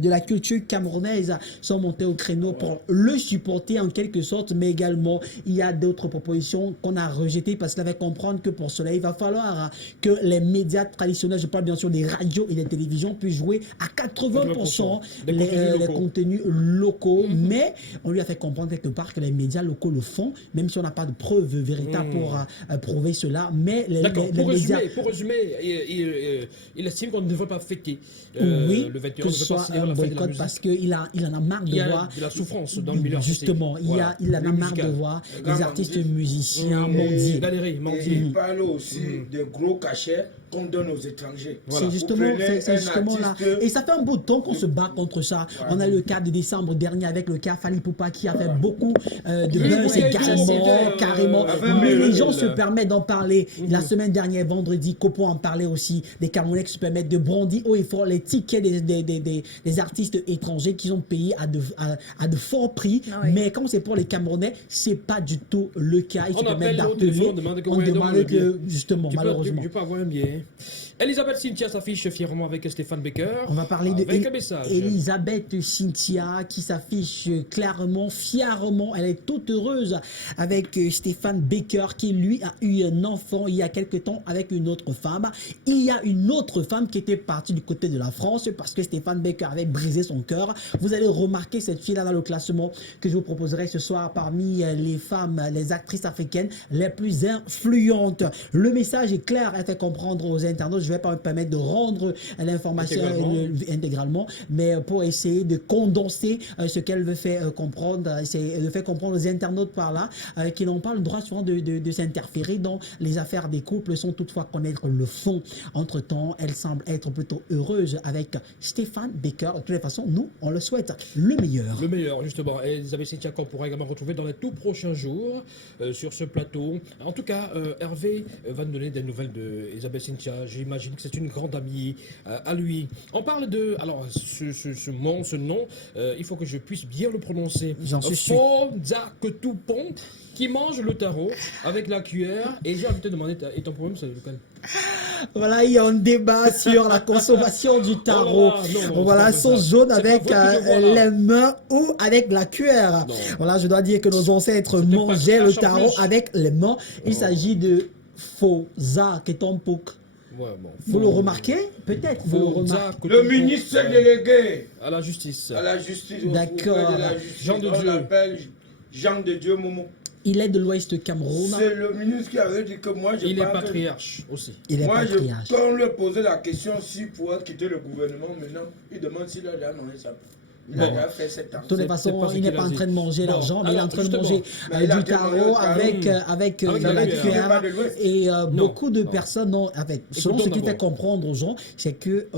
de la culture camerounaise sont montées au créneau pour le supporter en quelque sorte, mais également il y a d'autres propositions qu'on a rejetées parce qu'il avait comprendre que pour cela il va falloir que les médias traditionnels, je parle bien sûr des radios et des télévisions, puissent jouer à 80% les contenus locaux, mais on lui a fait comprendre quelque part que les médias locaux le font, même si on n'a pas de preuves véritables pour prouver cela, mais les médias... Pour résumer, il estime qu'on ne devrait pas fêter le 21, que ce soit un boycott parce qu'il en a marre de voir de la souffrance dans le milieu justement, il en a marre de voir les artistes musiciens mendier. Il parle aussi de gros cachets qu'on donne aux étrangers. C'est justement, là. Et ça fait un bout de temps qu'on se bat contre ça. Voilà. On a le cas de décembre dernier avec le cas Fally Ipupa qui a fait beaucoup de buzz également, carrément. Mais les gens se permettent d'en parler. La semaine dernière, vendredi, Copo en parlait aussi. Des Camerounais qui se permettent de brandir haut et fort les tickets des artistes étrangers qui ont payé à de forts prix. Mais quand c'est pour les Camerounais, c'est pas du tout le cas. Ils se permettent d'appeler. On demande que, justement, malheureusement. Tu peux avoir un billet. Elisabeth Cynthia s'affiche fièrement avec Stéphane Baker. On va parler de Elisabeth Cynthia qui s'affiche clairement, fièrement. Elle est toute heureuse avec Stéphane Baker qui lui a eu un enfant il y a quelque temps avec une autre femme. Il y a une autre femme qui était partie du côté de la France parce que Stéphane Baker avait brisé son cœur. Vous allez remarquer cette fille-là dans le classement que je vous proposerai ce soir parmi les femmes, les actrices africaines les plus influentes. Le message est clair, elle fait comprendre aux internautes. Je ne vais pas me permettre de rendre l'information intégralement, mais pour essayer de condenser ce qu'elle veut faire comprendre, c'est de faire comprendre aux internautes par là qui n'ont pas le droit souvent de s'interférer dans les affaires des couples, sans toutefois connaître le fond. Entre-temps, elle semble être plutôt heureuse avec Stéphane Baker. De toutes les façons, nous, on le souhaite le meilleur. Le meilleur, justement. Et Elisabeth Cynthia qu'on pourra également retrouver dans les tout prochains jours sur ce plateau. En tout cas, Hervé va nous donner des nouvelles d'Elisabeth Cynthia. J'imagine que c'est une grande amie à lui. On parle de... Alors, ce nom, il faut que je puisse bien le prononcer. J'en suis sûr. Fodza-Ketupon, qui mange le tarot avec la cuillère. Et j'ai envie de te demander, et ton problème, c'est lequel? Voilà, il y a un débat sur la consommation du tarot. Voilà, sauce jaune avec les mains ou avec la cuillère. Voilà, je dois dire que nos ancêtres mangeaient le tarot avec les mains. Il s'agit de Fodza-Ketupon. Ouais, bon. Vous le remarquez? Peut-être. Le ministre délégué à la justice. À la justice. D'accord. Jean de Dieu. On l'appelle Jean de Dieu Momo. Il est de l'Ouest Cameroun. C'est le ministre qui avait dit que moi, je Il est patriarche aussi. Il est patriarche. Quand on lui a posé la question s'il pourrait quitter le gouvernement maintenant, il demande s'il a déjà mangé sa... Il a déjà fait 7 ans. De toutes les façons, il n'est pas en train de manger l'argent, mais il est en train de manger du tarot avec la cuillère. Et beaucoup de personnes, selon ce qui fait comprendre aux gens, c'est que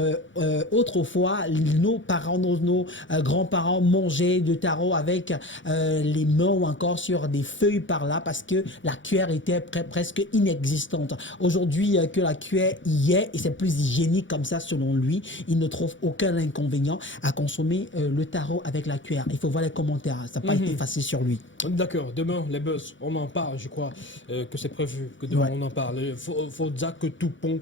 autrefois, nos parents, nos grands-parents mangeaient du tarot avec les mains ou encore sur des feuilles par là parce que la cuillère était presque inexistante. Aujourd'hui, que la cuillère y est et c'est plus hygiénique comme ça selon lui, il ne trouve aucun inconvénient à consommer le tarot avec la cuillère. Il faut voir les commentaires, ça n'a pas été facile sur lui. D'accord, demain les buzz, on en parle, je crois que c'est prévu que demain on en parle. Fodza-Ketupon,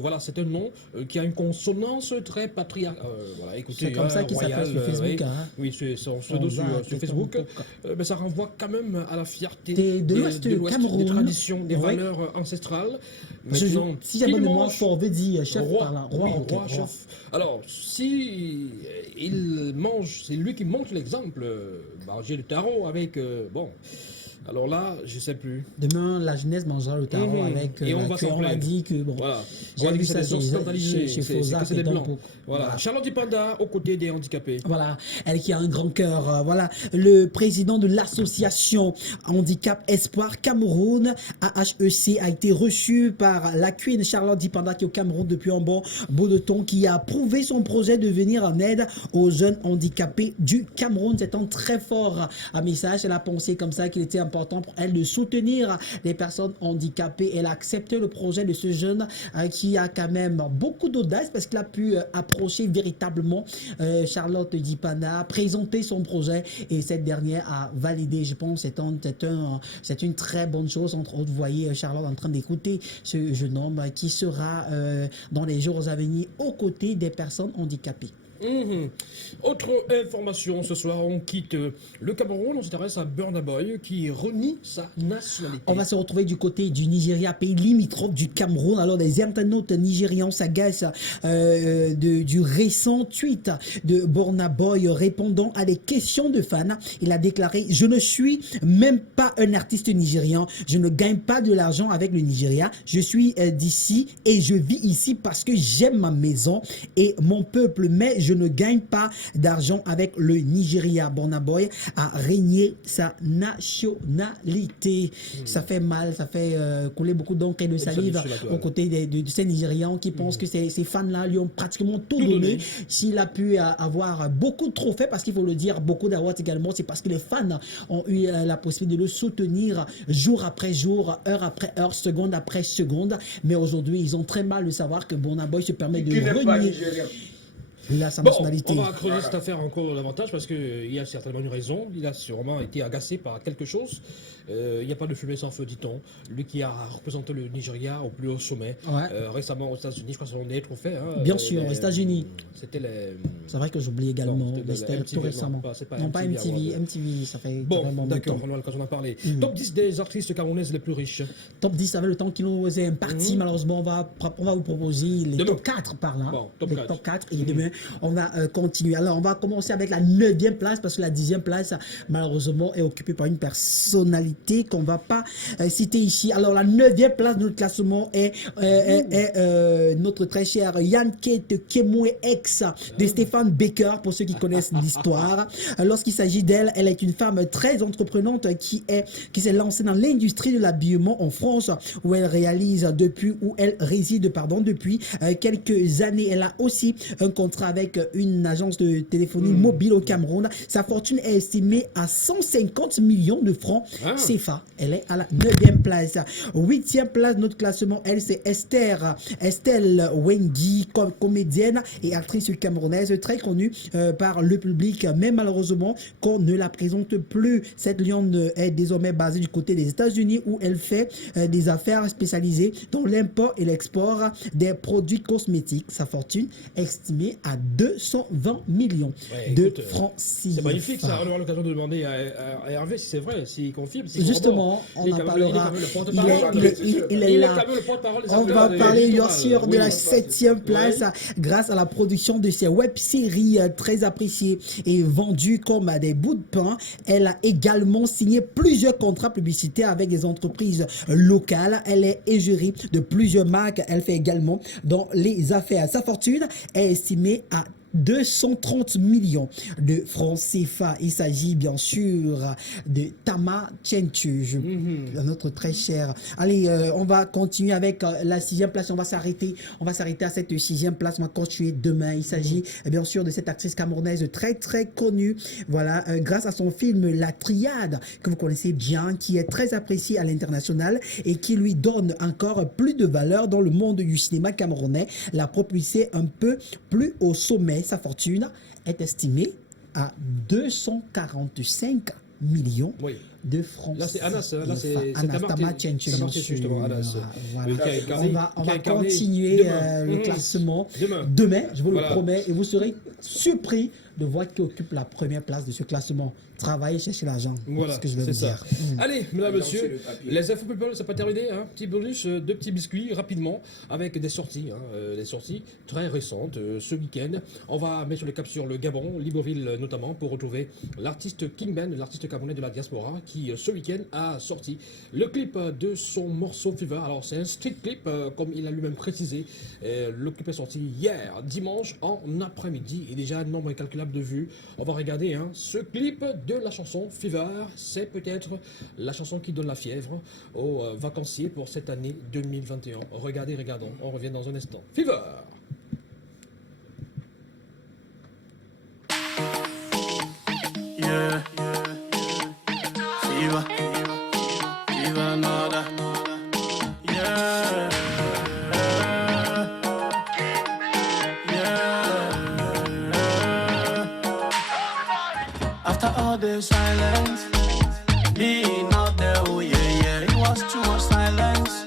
voilà, c'est un nom qui a une consonance très patriarcale. Voilà, écoutez, c'est comme ça qu'il s'appelle sur Facebook. Oui, c'est son pseudo sur Facebook. Mais ça renvoie quand même à la fierté de l'Ouest, des traditions, des valeurs ancestrales. Maintenant, si j'ai bonne mémoire, on veut dire chef par là. Roi, chef. Alors, si il mange, c'est lui qui montre l'exemple. J'ai le tarot avec... bon, alors là, je ne sais plus. Demain, la jeunesse mangera le tarot avec et on va dire que... Bon, voilà. J'ai vu ça chez Fodza, c'est des blancs. Voilà. Charlotte Dipanda, aux côtés des handicapés. Voilà, elle qui a un grand cœur. Voilà, le président de l'association Handicap Espoir Cameroun, AHEC, a été reçu par la Queen Charlotte Dipanda qui est au Cameroun depuis un bon bout de temps, qui a approuvé son projet de venir en aide aux jeunes handicapés du Cameroun. C'est un très fort message. Elle a pensé comme ça qu'il était important pour elle de soutenir les personnes handicapées. Elle a accepté le projet de ce jeune qui a quand même beaucoup d'audace parce qu'il a pu approcher véritablement Charlotte Dipanda, présenter son projet et cette dernière a validé. Je pense que c'est une très bonne chose. Entre autres, vous voyez Charlotte en train d'écouter ce jeune homme qui sera dans les jours à venir aux côtés des personnes handicapées. Autre information, ce soir on quitte le Cameroun, on s'intéresse à Burna Boy qui renie sa nationalité. On va se retrouver du côté du Nigeria, pays limitrophe du Cameroun. Alors les internautes nigérians s'agacent du récent tweet de Burna Boy répondant à des questions de fans. Il a déclaré: je ne suis même pas un artiste nigérian, je ne gagne pas de l'argent avec le Nigeria, je suis d'ici et je vis ici parce que j'aime ma maison et mon peuple, mais je je ne gagne pas d'argent avec le Nigeria. Burna Boy a régné sa nationalité. Ça fait mal, ça fait couler beaucoup d'encre et de salive aux côtés de ces Nigérians qui pensent que ces fans-là lui ont pratiquement tout donné. S'il a pu avoir beaucoup de trophées, parce qu'il faut le dire, beaucoup d'awards également, c'est parce que les fans ont eu la possibilité de le soutenir jour après jour, heure après heure, seconde après seconde. Mais aujourd'hui, ils ont très mal de savoir que Burna Boy se permet de renier sa nationalité. On va creuser cette affaire encore davantage parce qu'il y a certainement une raison. Il a sûrement été agacé par quelque chose. Il n'y a pas de fumée sans feu, dit-on. Lui qui a représenté le Nigeria au plus haut sommet. Récemment aux États-Unis, je crois que ce sont des trophées. Bien sûr, aux États-Unis. C'était les. C'est vrai que j'oublie également. C'était tout récemment. Non, pas MTV. MTV, ça fait. Bon, d'accord, on a l'occasion d'en parler. Top 10 des artistes camerounaises les plus riches. Top 10, avec le temps qui nous est imparti, malheureusement, on va vous proposer les top 4 par là. Bon, top 4. Et demain, on va continuer. Alors, on va commencer avec la 9e place parce que la 10e place, malheureusement, est occupée par une personnalité qu'on ne va pas citer ici. Alors, la 9e place de notre classement est notre très cher Yanket Kemwe ex de Stéphane Baker, pour ceux qui connaissent l'histoire. Lorsqu'il s'agit d'elle, elle est une femme très entreprenante qui s'est lancée dans l'industrie de l'habillement en France, où elle réside depuis quelques années. Elle a aussi un contrat avec une agence de téléphonie mobile au Cameroun. Sa fortune est estimée à 150 millions de francs CFA. Elle est à la 9e place. 8e place de notre classement, elle, c'est Estelle Wengi, comédienne et actrice camerounaise, très connue par le public, mais malheureusement qu'on ne la présente plus. Cette lionne est désormais basée du côté des États-Unis, où elle fait des affaires spécialisées dans l'import et l'export des produits cosmétiques. Sa fortune est estimée à 220 millions de francs CFA. C'est magnifique, ça. On aura l'occasion de demander à Hervé si c'est vrai, s'il confirme. Justement, on en parlera. Il est là. On va parler bien sûr de la 7e place grâce à la production de ses web-séries très appréciées et vendues comme des bouts de pain. Elle a également signé plusieurs contrats publicitaires avec des entreprises locales. Elle est égérie de plusieurs marques. Elle fait également dans les affaires. Sa fortune est estimée à 230 millions de francs CFA. Il s'agit bien sûr de Tama Tchentuj, notre très cher. Allez, on va continuer avec la 6e place. On va s'arrêter à cette 6e place. On va continuer demain. Il s'agit bien sûr de cette actrice camerounaise très très connue. Voilà, grâce à son film La Triade, que vous connaissez bien, qui est très apprécié à l'international et qui lui donne encore plus de valeur dans le monde du cinéma camerounais, l'a propulsé un peu plus au sommet. Sa fortune est estimée à 245 millions de francs. Là, c'est Anas. Là, c'est Tama Tchentuj. On va continuer le classement demain, je vous le promets, et vous serez surpris de voir qui occupe la première place de ce classement. Travailler, chercher l'argent. Voilà, c'est ce que je veux vous dire. Allez, mesdames, messieurs, les infos people, c'est pas terminé. Petit bonus, 2 petits biscuits rapidement avec des sorties. Des sorties très récentes ce week-end. On va mettre sur le cap sur le Gabon, Libreville notamment, pour retrouver l'artiste King Ben, l'artiste camerounais de la diaspora, qui ce week-end a sorti le clip de son morceau Fever. Alors, c'est un street clip, comme il a lui-même précisé. Le clip est sorti hier, dimanche, en après-midi, et déjà un nombre incalculable de vues. On va regarder ce clip de la chanson Fever. C'est peut-être la chanson qui donne la fièvre aux vacanciers pour cette année 2021. Regardons, on revient dans un instant. Fever. Yeah, Fever, Fever, nada. Yeah, after all the silence, being out there, oh yeah, it was too much silence.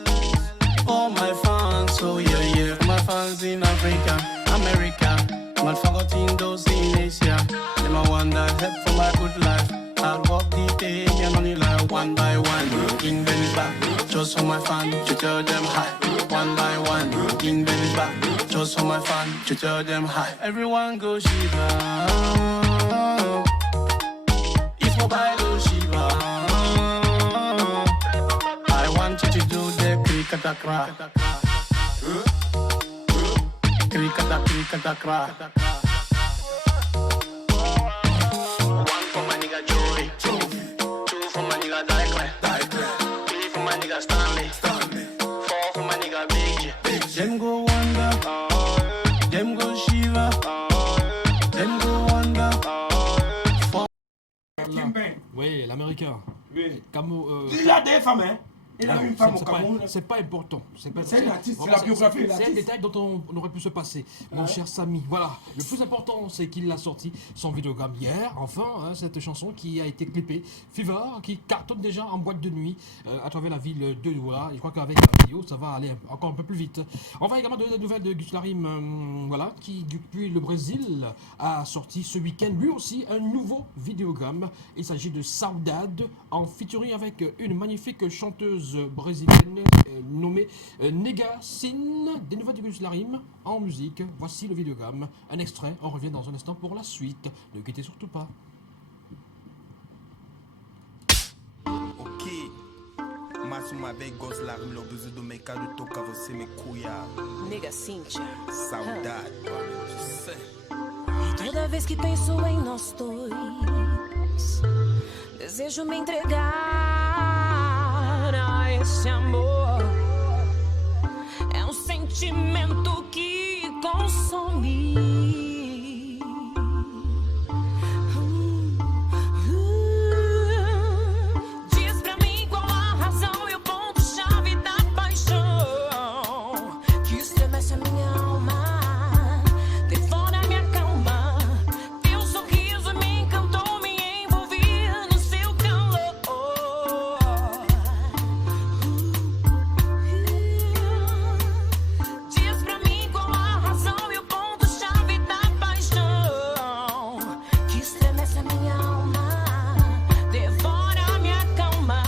All my fans, oh yeah, my fans in Africa, America, my forgotten those in Asia. Them I want that help for my good life. I'll walk the day and only like one by one. King Ben is back, just for my fan, to tell them hi. One by one, King Ben is back, just for my fan, to tell them hi. Everyone go Shiva. It's mobile Shiva. I want you to do the krikatakra. Krikatakra. Il a des femmes, hein. Il a alors, une femme au Cameroun. C'est pas important. C'est un artiste, voilà, la biographie de c'est un l'artiste. détail dont on aurait pu se passer. Mon cher Samy, voilà. Le plus important, c'est qu'il a sorti son vidéogramme hier. Enfin, hein, cette chanson qui a été clippée. Fever, qui cartonne déjà en boîte de nuit à travers la ville de Douala. Je crois qu'avec la vidéo, ça va aller encore un peu plus vite. On va également donner des nouvelles de Gus Larim, voilà, qui depuis le Brésil a sorti ce week-end lui aussi un nouveau vidéogramme. Il s'agit de Saudade en featuring avec une magnifique chanteuse brésilienne nommée Nega Sin. Des nouvelles de Gus Larim en musique. Voici le vidéogramme. Un extrait. On revient dans un instant pour la suite. Ne quittez surtout pas. Ok, Masuma avec Gus Larim, le besoin de mes cas de toca, você me cuia. Nega Cíntia. Saudade, tu sais. Toda vez que penso em nós dois, desejo me entregar a esse amor. É sentimento que consome. Diz pra mim qual a razão e o ponto-chave da paixão que estremece a minha alma, devora minha calma. Teu sorriso me encantou, me envolvi no seu calor. Diz pra mim qual a razão e o ponto-chave da paixão que estremece a minha alma, devora minha calma.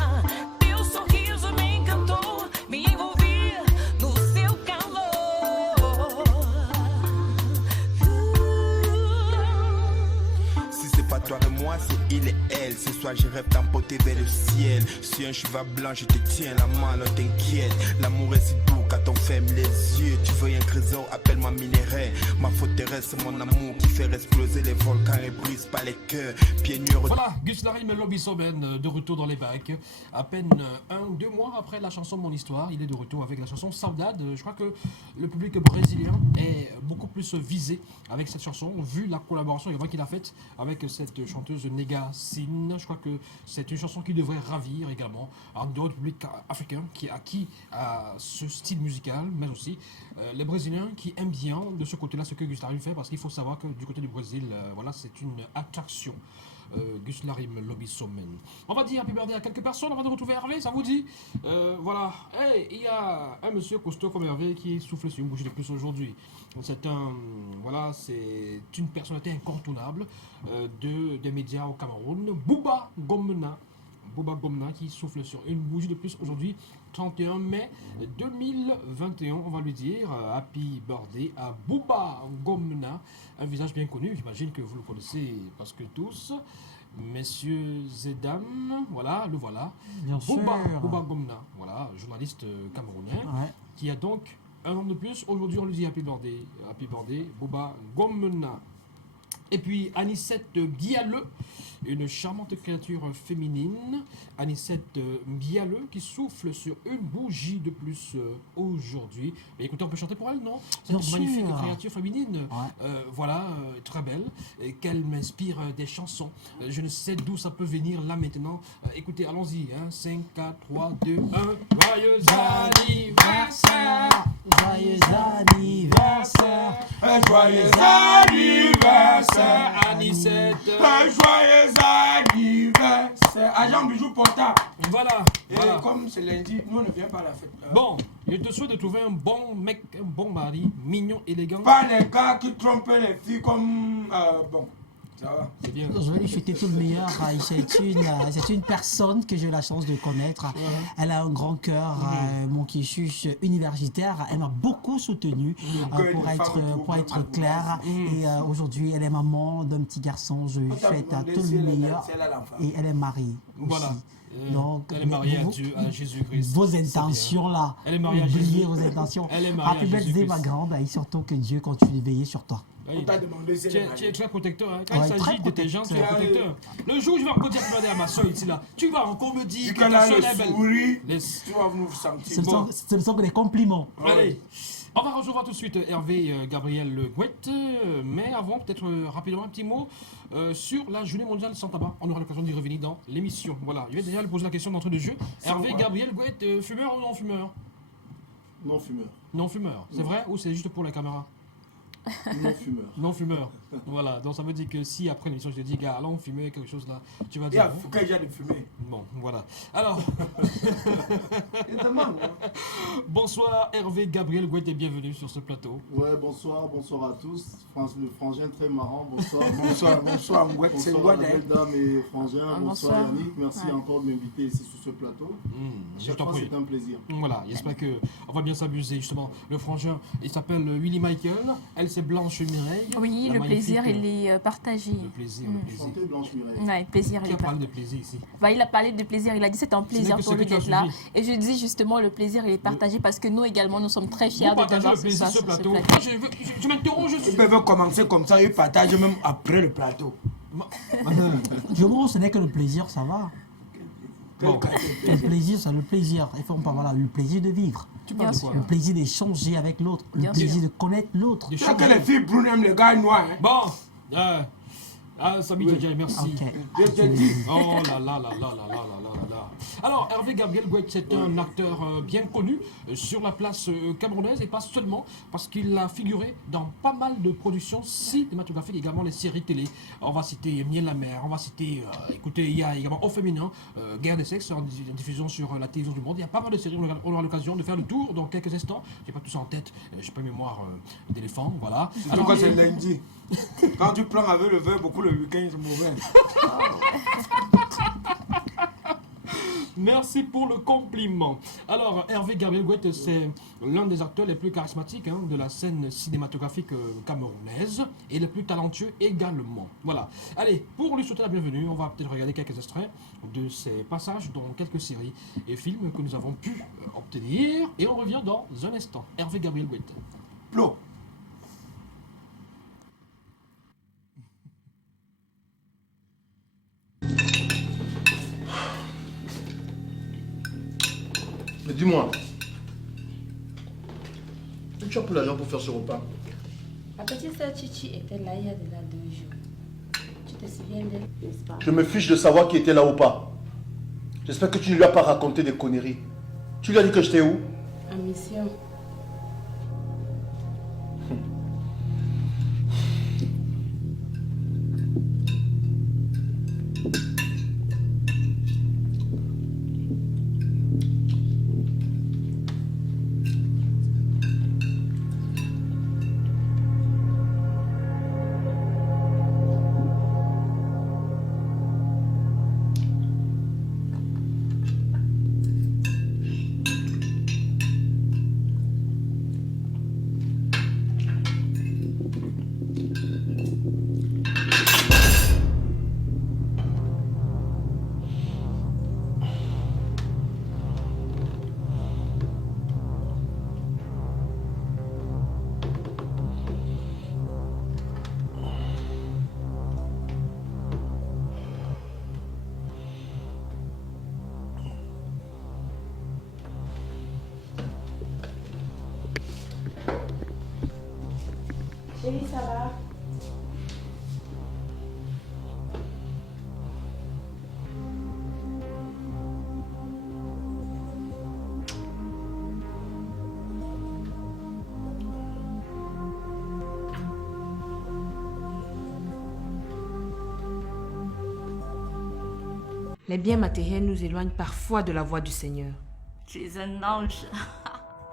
Teu sorriso me encantou, me envolvi no seu calor. Si c'est pas toi et moi, c'est il et elle. Ce soir, je rêve d'emporter vers le ciel. Sur un cheval blanc, je te tiens la main, ne t'inquiète. L'amour est si doux quand on ferme les yeux. Tu veux un trésor, appelle-moi minerai. Ma forteresse, c'est mon amour qui fait exploser les volcans et brise pas les cœurs. Pieds nus. Voilà, Gus Larim, Lobby Soben, de retour dans les bacs. À peine 1-2 mois après la chanson Mon Histoire, il est de retour avec la chanson Saudade. Je crois que le public brésilien est beaucoup plus visé avec cette chanson, vu la collaboration qu'il a faite avec cette chanteuse Nega Sin. Je crois que c'est une chanson qui devrait ravir également en dehors du public africain qui est acquis à ce style musical, mais aussi les Brésiliens qui aiment bien de ce côté-là ce que Gus Larim fait, parce qu'il faut savoir que du côté du Brésil, voilà, c'est une attraction. Gus Larim, Lobby Somen. On va dire happy birthday à quelques personnes avant de retrouver Hervé, ça vous dit? Voilà. Hey, il y a un monsieur costaud comme Hervé qui souffle sur une bougie de plus aujourd'hui. C'est une personnalité incontournable des médias au Cameroun. Bouba Gomna qui souffle sur une bougie de plus aujourd'hui, 31 mai 2021. On va lui dire happy birthday à Bouba Gomna, un visage bien connu, j'imagine que vous le connaissez parce que tous, messieurs et dames, voilà, le voilà. Bien sûr. Bouba Gomna, voilà, journaliste camerounais, qui a donc un an de plus. Aujourd'hui, on lui dit happy birthday, Bouba Gomna. Et puis Anicette Bialeux, une charmante créature féminine, Anicette Bialeux, qui souffle sur une bougie de plus aujourd'hui. Mais écoutez, on peut chanter pour elle, non? Cette magnifique créature féminine, voilà, très belle, et qu'elle m'inspire des chansons. Je ne sais d'où ça peut venir là maintenant. Écoutez, allons-y, hein. 5, 4, 3, 2, 1. Joyeux anniversaire! Joyeux anniversaire! Joyeux anniversaire! Anicette. Joyeux anniversaire! Agent Bijou Portable. Voilà. Et comme c'est lundi, nous on ne vient pas à la fête. Bon, je te souhaite de trouver un bon mec, un bon mari, mignon, élégant. Pas les gars qui trompent les filles comme... bon, ça va. C'est bien. Je vais lui souhaiter tout le meilleur. C'est une personne que j'ai la chance de connaître. Elle a un grand cœur, mon Kishush universitaire. Elle m'a beaucoup soutenu pour être clair. Et aujourd'hui, elle est maman d'un petit garçon. Je lui souhaite tout le meilleur. Et elle est mariée. Voilà. Donc, elle est mariée à Jésus-Christ. Vos intentions là. Elle est mariée à Oubliez Jésus. vos intentions. Elle est mariée Happy à birthday, Jésus-Christ. ma grande. Et surtout que Dieu continue de veiller sur toi. On t'a demandé si elle est Tu es mariée. très protecteur. Hein. Quand Ouais, il s'agit très de tes gens, tu es protecteur. protecteur. Le jour où je vais encore dire à ma soeur ici, là, tu vas encore me dire Tu que qu'elle ta a soeur le est belle. sourire, Laisse. tu vas nous sentir. Ce ne sont que des compliments. Allez. On va recevoir tout de suite Hervé Gabriel Gouette, mais avant, peut-être rapidement un petit mot sur la journée mondiale sans tabac. On aura l'occasion d'y revenir dans l'émission. Voilà, je vais déjà lui poser la question d'entrée de jeu. Hervé Gabriel Gouette, fumeur ou non fumeur? Non fumeur. Non fumeur, c'est vrai ou c'est juste pour la caméra? Non fumeur. Non fumeur. Voilà, donc ça veut dire que si après l'émission je te dis, gars, allons fumer quelque chose là, tu vas Il y dire. a Foucault déjà de fumer. Bon, voilà. Alors, Évidemment. bonsoir Hervé Gabriel Gouette et bienvenue sur ce plateau. Ouais, bonsoir à tous. Le frangin très marrant, bonsoir. Bonsoir, Ngouette, c'est Bonsoir à Ngouette. la belle dame et frangin, bonsoir Yannick, merci Ouais. encore de m'inviter ici sur ce plateau. Je Chaque t'en fois prie. c'est un plaisir. Voilà, j'espère qu'on va bien s'amuser justement. Le frangin, il s'appelle Willy Michael, elle c'est Blanche Mireille. Oui, la le magnifique, plaisir, il est partagé. Le plaisir, le plaisir. Chantez Blanche Mireille. Ouais, plaisir, il Qui est a parlé partagé. de plaisir ici? Bah, il a parlé de plaisir, il a dit c'est un plaisir que pour ce lui que tu as d'être là. suivi. Et je dis justement le plaisir il est partagé parce que nous également nous sommes très fiers Vous de partagez t'avoir le plaisir ce sur ce soir plateau. sur ce plateau. Moi, je m'interroge Ils sur... peuvent commencer comme ça, ils partagent même après le plateau. Je pense ce n'est que le plaisir, ça va. Bon, Le plaisir, c'est le plaisir. Il faut pas, voilà, le plaisir de vivre. tu parles de Bien quoi Le là? plaisir d'échanger avec l'autre. Le Bien plaisir sûr. de connaître l'autre. De Tu sais que changer. les filles brunes aiment les gars noirs. Hein? Bon, Samy Djadjaï, merci. Ok. Je te dis. Oh là là là là là là là là là. Alors, Hervé Gabriel Gouette, c'est un acteur bien connu sur la place camerounaise et pas seulement parce qu'il a figuré dans pas mal de productions cinématographiques, également les séries télé. On va citer Miel la mer, on va citer, écoutez, il y a également Au féminin, Guerre des sexes en diffusion sur la télévision du monde. Il y a pas mal de séries, on aura l'occasion de faire le tour dans quelques instants. J'ai pas tout ça en tête, j'ai pas une mémoire d'éléphant, voilà. En tout cas, c'est lundi. Quand tu prends avec le verre, beaucoup le week-end, c'est mauvais. Merci pour le compliment. Alors, Hervé Gabriel Gouette, c'est l'un des acteurs les plus charismatiques de la scène cinématographique camerounaise et le plus talentueux également. Voilà. Allez, pour lui souhaiter la bienvenue, on va peut-être regarder quelques extraits de ses passages dans quelques séries et films que nous avons pu obtenir. Et on revient dans un instant. Hervé Gabriel Gouette. Plo. Mais dis-moi, tu as pris l'argent pour faire ce repas? Ma petite sœur Chichi était là il y a déjà 2 jours. Tu te souviens d'elle, n'est-ce pas? Je me fiche de savoir qui était là ou pas. J'espère que tu ne lui as pas raconté des conneries. Tu lui as dit que j'étais où? En mission. Chérie, ça va? Les biens matériels nous éloignent parfois de la voie du Seigneur. Tu es un ange.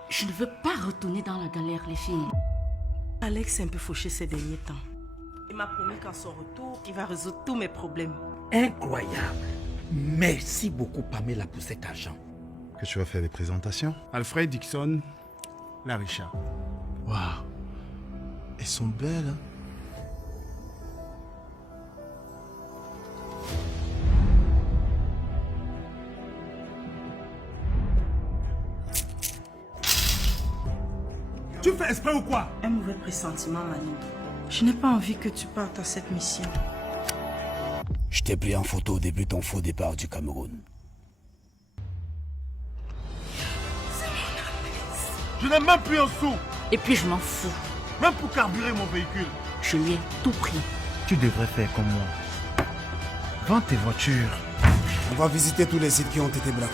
Je ne veux pas retourner dans la galère, les filles. Alex est un peu fauché ces derniers temps. Il m'a promis qu'à son retour, il va résoudre tous mes problèmes. Incroyable. Merci beaucoup, Pamela, pour cet argent. Que tu vas faire des présentations? Alfred Dixon, la Richard. Waouh. Elles sont belles, hein? Tu fais exprès ou quoi? Un mauvais pressentiment, Mani. Je n'ai pas envie que tu partes à cette mission. Je t'ai pris en photo au début de ton faux départ du Cameroun. Je n'ai même plus un sou. Et puis je m'en fous. Même pour carburer mon véhicule. Je lui ai tout pris. Tu devrais faire comme moi. Vends tes voitures. On va visiter tous les sites qui ont été braqués.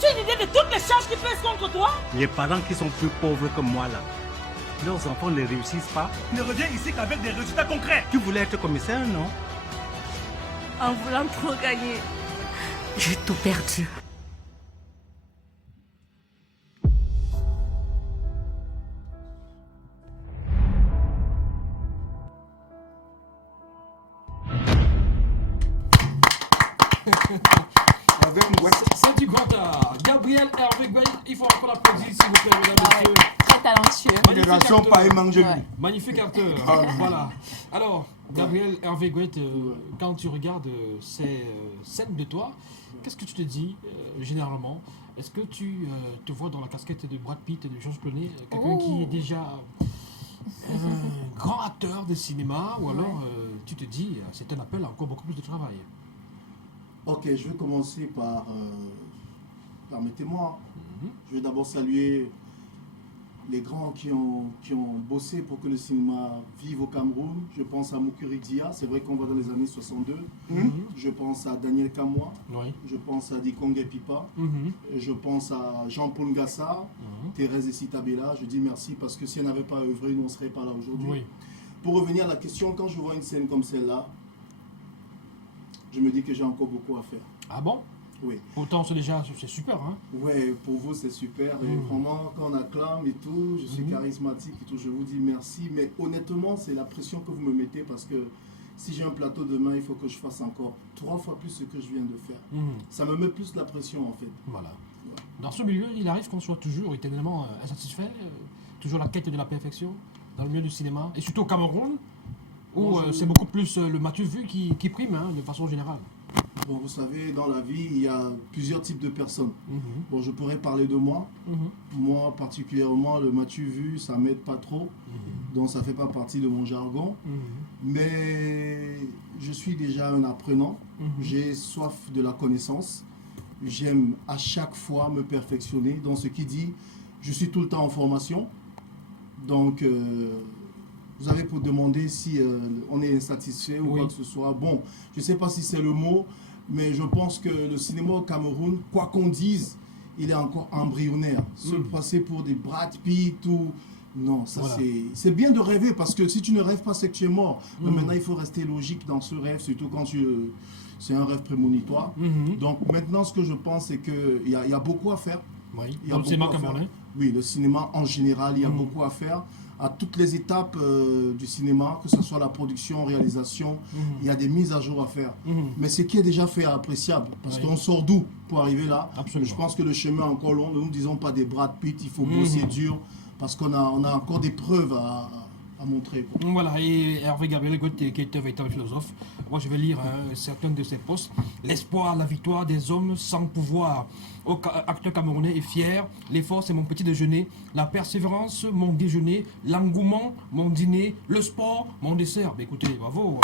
Tu as une idée de toutes les charges qui pèsent contre toi? Les parents qui sont plus pauvres que moi là, leurs enfants ne réussissent pas. Ne reviens ici qu'avec des résultats concrets. Tu voulais être commissaire, non? En voulant trop gagner, j'ai tout perdu. C'est du grand art. Gabriel Hervé Gouet, il faut encore l'applaudir s'il vous plaît, mesdames et messieurs. Très talentueux. Génération pas manger. Magnifique acteur. Voilà. Alors, Gabriel Hervé Gouet, quand tu regardes ces scènes de toi, qu'est-ce que tu te dis généralement? Est-ce que tu te vois dans la casquette de Brad Pitt et de Georges Clooney, quelqu'un qui est déjà un grand acteur de cinéma, ou alors tu te dis c'est un appel à encore beaucoup plus de travail? Ok, je vais commencer par... permettez-moi, je vais d'abord saluer les grands qui ont bossé pour que le cinéma vive au Cameroun. Je pense à Mukuri Dia, c'est vrai qu'on va dans les années 62. Je pense à Daniel Kamoa. Je pense à Dikonge Pipa. Je pense à Jean-Paul Ngassa, Thérèse Sitabella. Je dis merci parce que si elle n'avait pas œuvré, nous ne serions pas là aujourd'hui. Pour revenir à la question, quand je vois une scène comme celle-là, je me dis que j'ai encore beaucoup à faire. Ah bon? Oui. Pourtant, c'est super, hein? Oui, pour vous, c'est super. Et vraiment, quand on acclame et tout, je suis charismatique et tout, je vous dis merci. Mais honnêtement, c'est la pression que vous me mettez parce que si j'ai un plateau demain, il faut que je fasse encore 3 fois plus ce que je viens de faire. Ça me met plus la pression, en fait. Voilà. Dans ce milieu, il arrive qu'on soit toujours éternellement insatisfait, toujours la quête de la perfection dans le milieu du cinéma, et surtout au Cameroun, où c'est beaucoup plus le matu vu qui prime, hein, de façon générale. Bon, vous savez, dans la vie, il y a plusieurs types de personnes. Bon, je pourrais parler de moi. Moi, particulièrement, le matu vu, ça m'aide pas trop. Donc, ça fait pas partie de mon jargon. Mais je suis déjà un apprenant. J'ai soif de la connaissance. J'aime à chaque fois me perfectionner. Donc, ce qui dit, je suis tout le temps en formation. Donc... vous avez pour demander si on est insatisfait ou quoi que ce soit. Bon, je ne sais pas si c'est le mot, mais je pense que le cinéma au Cameroun, quoi qu'on dise, il est encore embryonnaire. Se passer pour des Brad Pitt ou... Non, ça c'est bien de rêver parce que si tu ne rêves pas, c'est que tu es mort. Mais maintenant, il faut rester logique dans ce rêve, surtout quand c'est un rêve prémonitoire. Donc maintenant, ce que je pense, c'est qu'il y a beaucoup à faire. Il y a le cinéma camerounais. Oui, le cinéma en général, il y a beaucoup à faire. À toutes les étapes du cinéma, que ce soit la production, réalisation, il y a des mises à jour à faire. Mais ce qui est déjà fait est appréciable, parce qu'on sort d'où pour arriver là. Absolument. Je pense que le chemin est encore long. Nous ne disons pas des Brad Pitt, il faut bosser dur, parce qu'on a encore des preuves à montrer. Quoi. Voilà, et Hervé Gabriel Gouet, qui est un véritable philosophe, moi je vais lire certains de ses posts. L'espoir, la victoire des hommes sans pouvoir. Acteur camerounais est fier. L'effort, c'est mon petit déjeuner. La persévérance, mon déjeuner. L'engouement, mon dîner. Le sport, mon dessert. Bah, écoutez, bravo.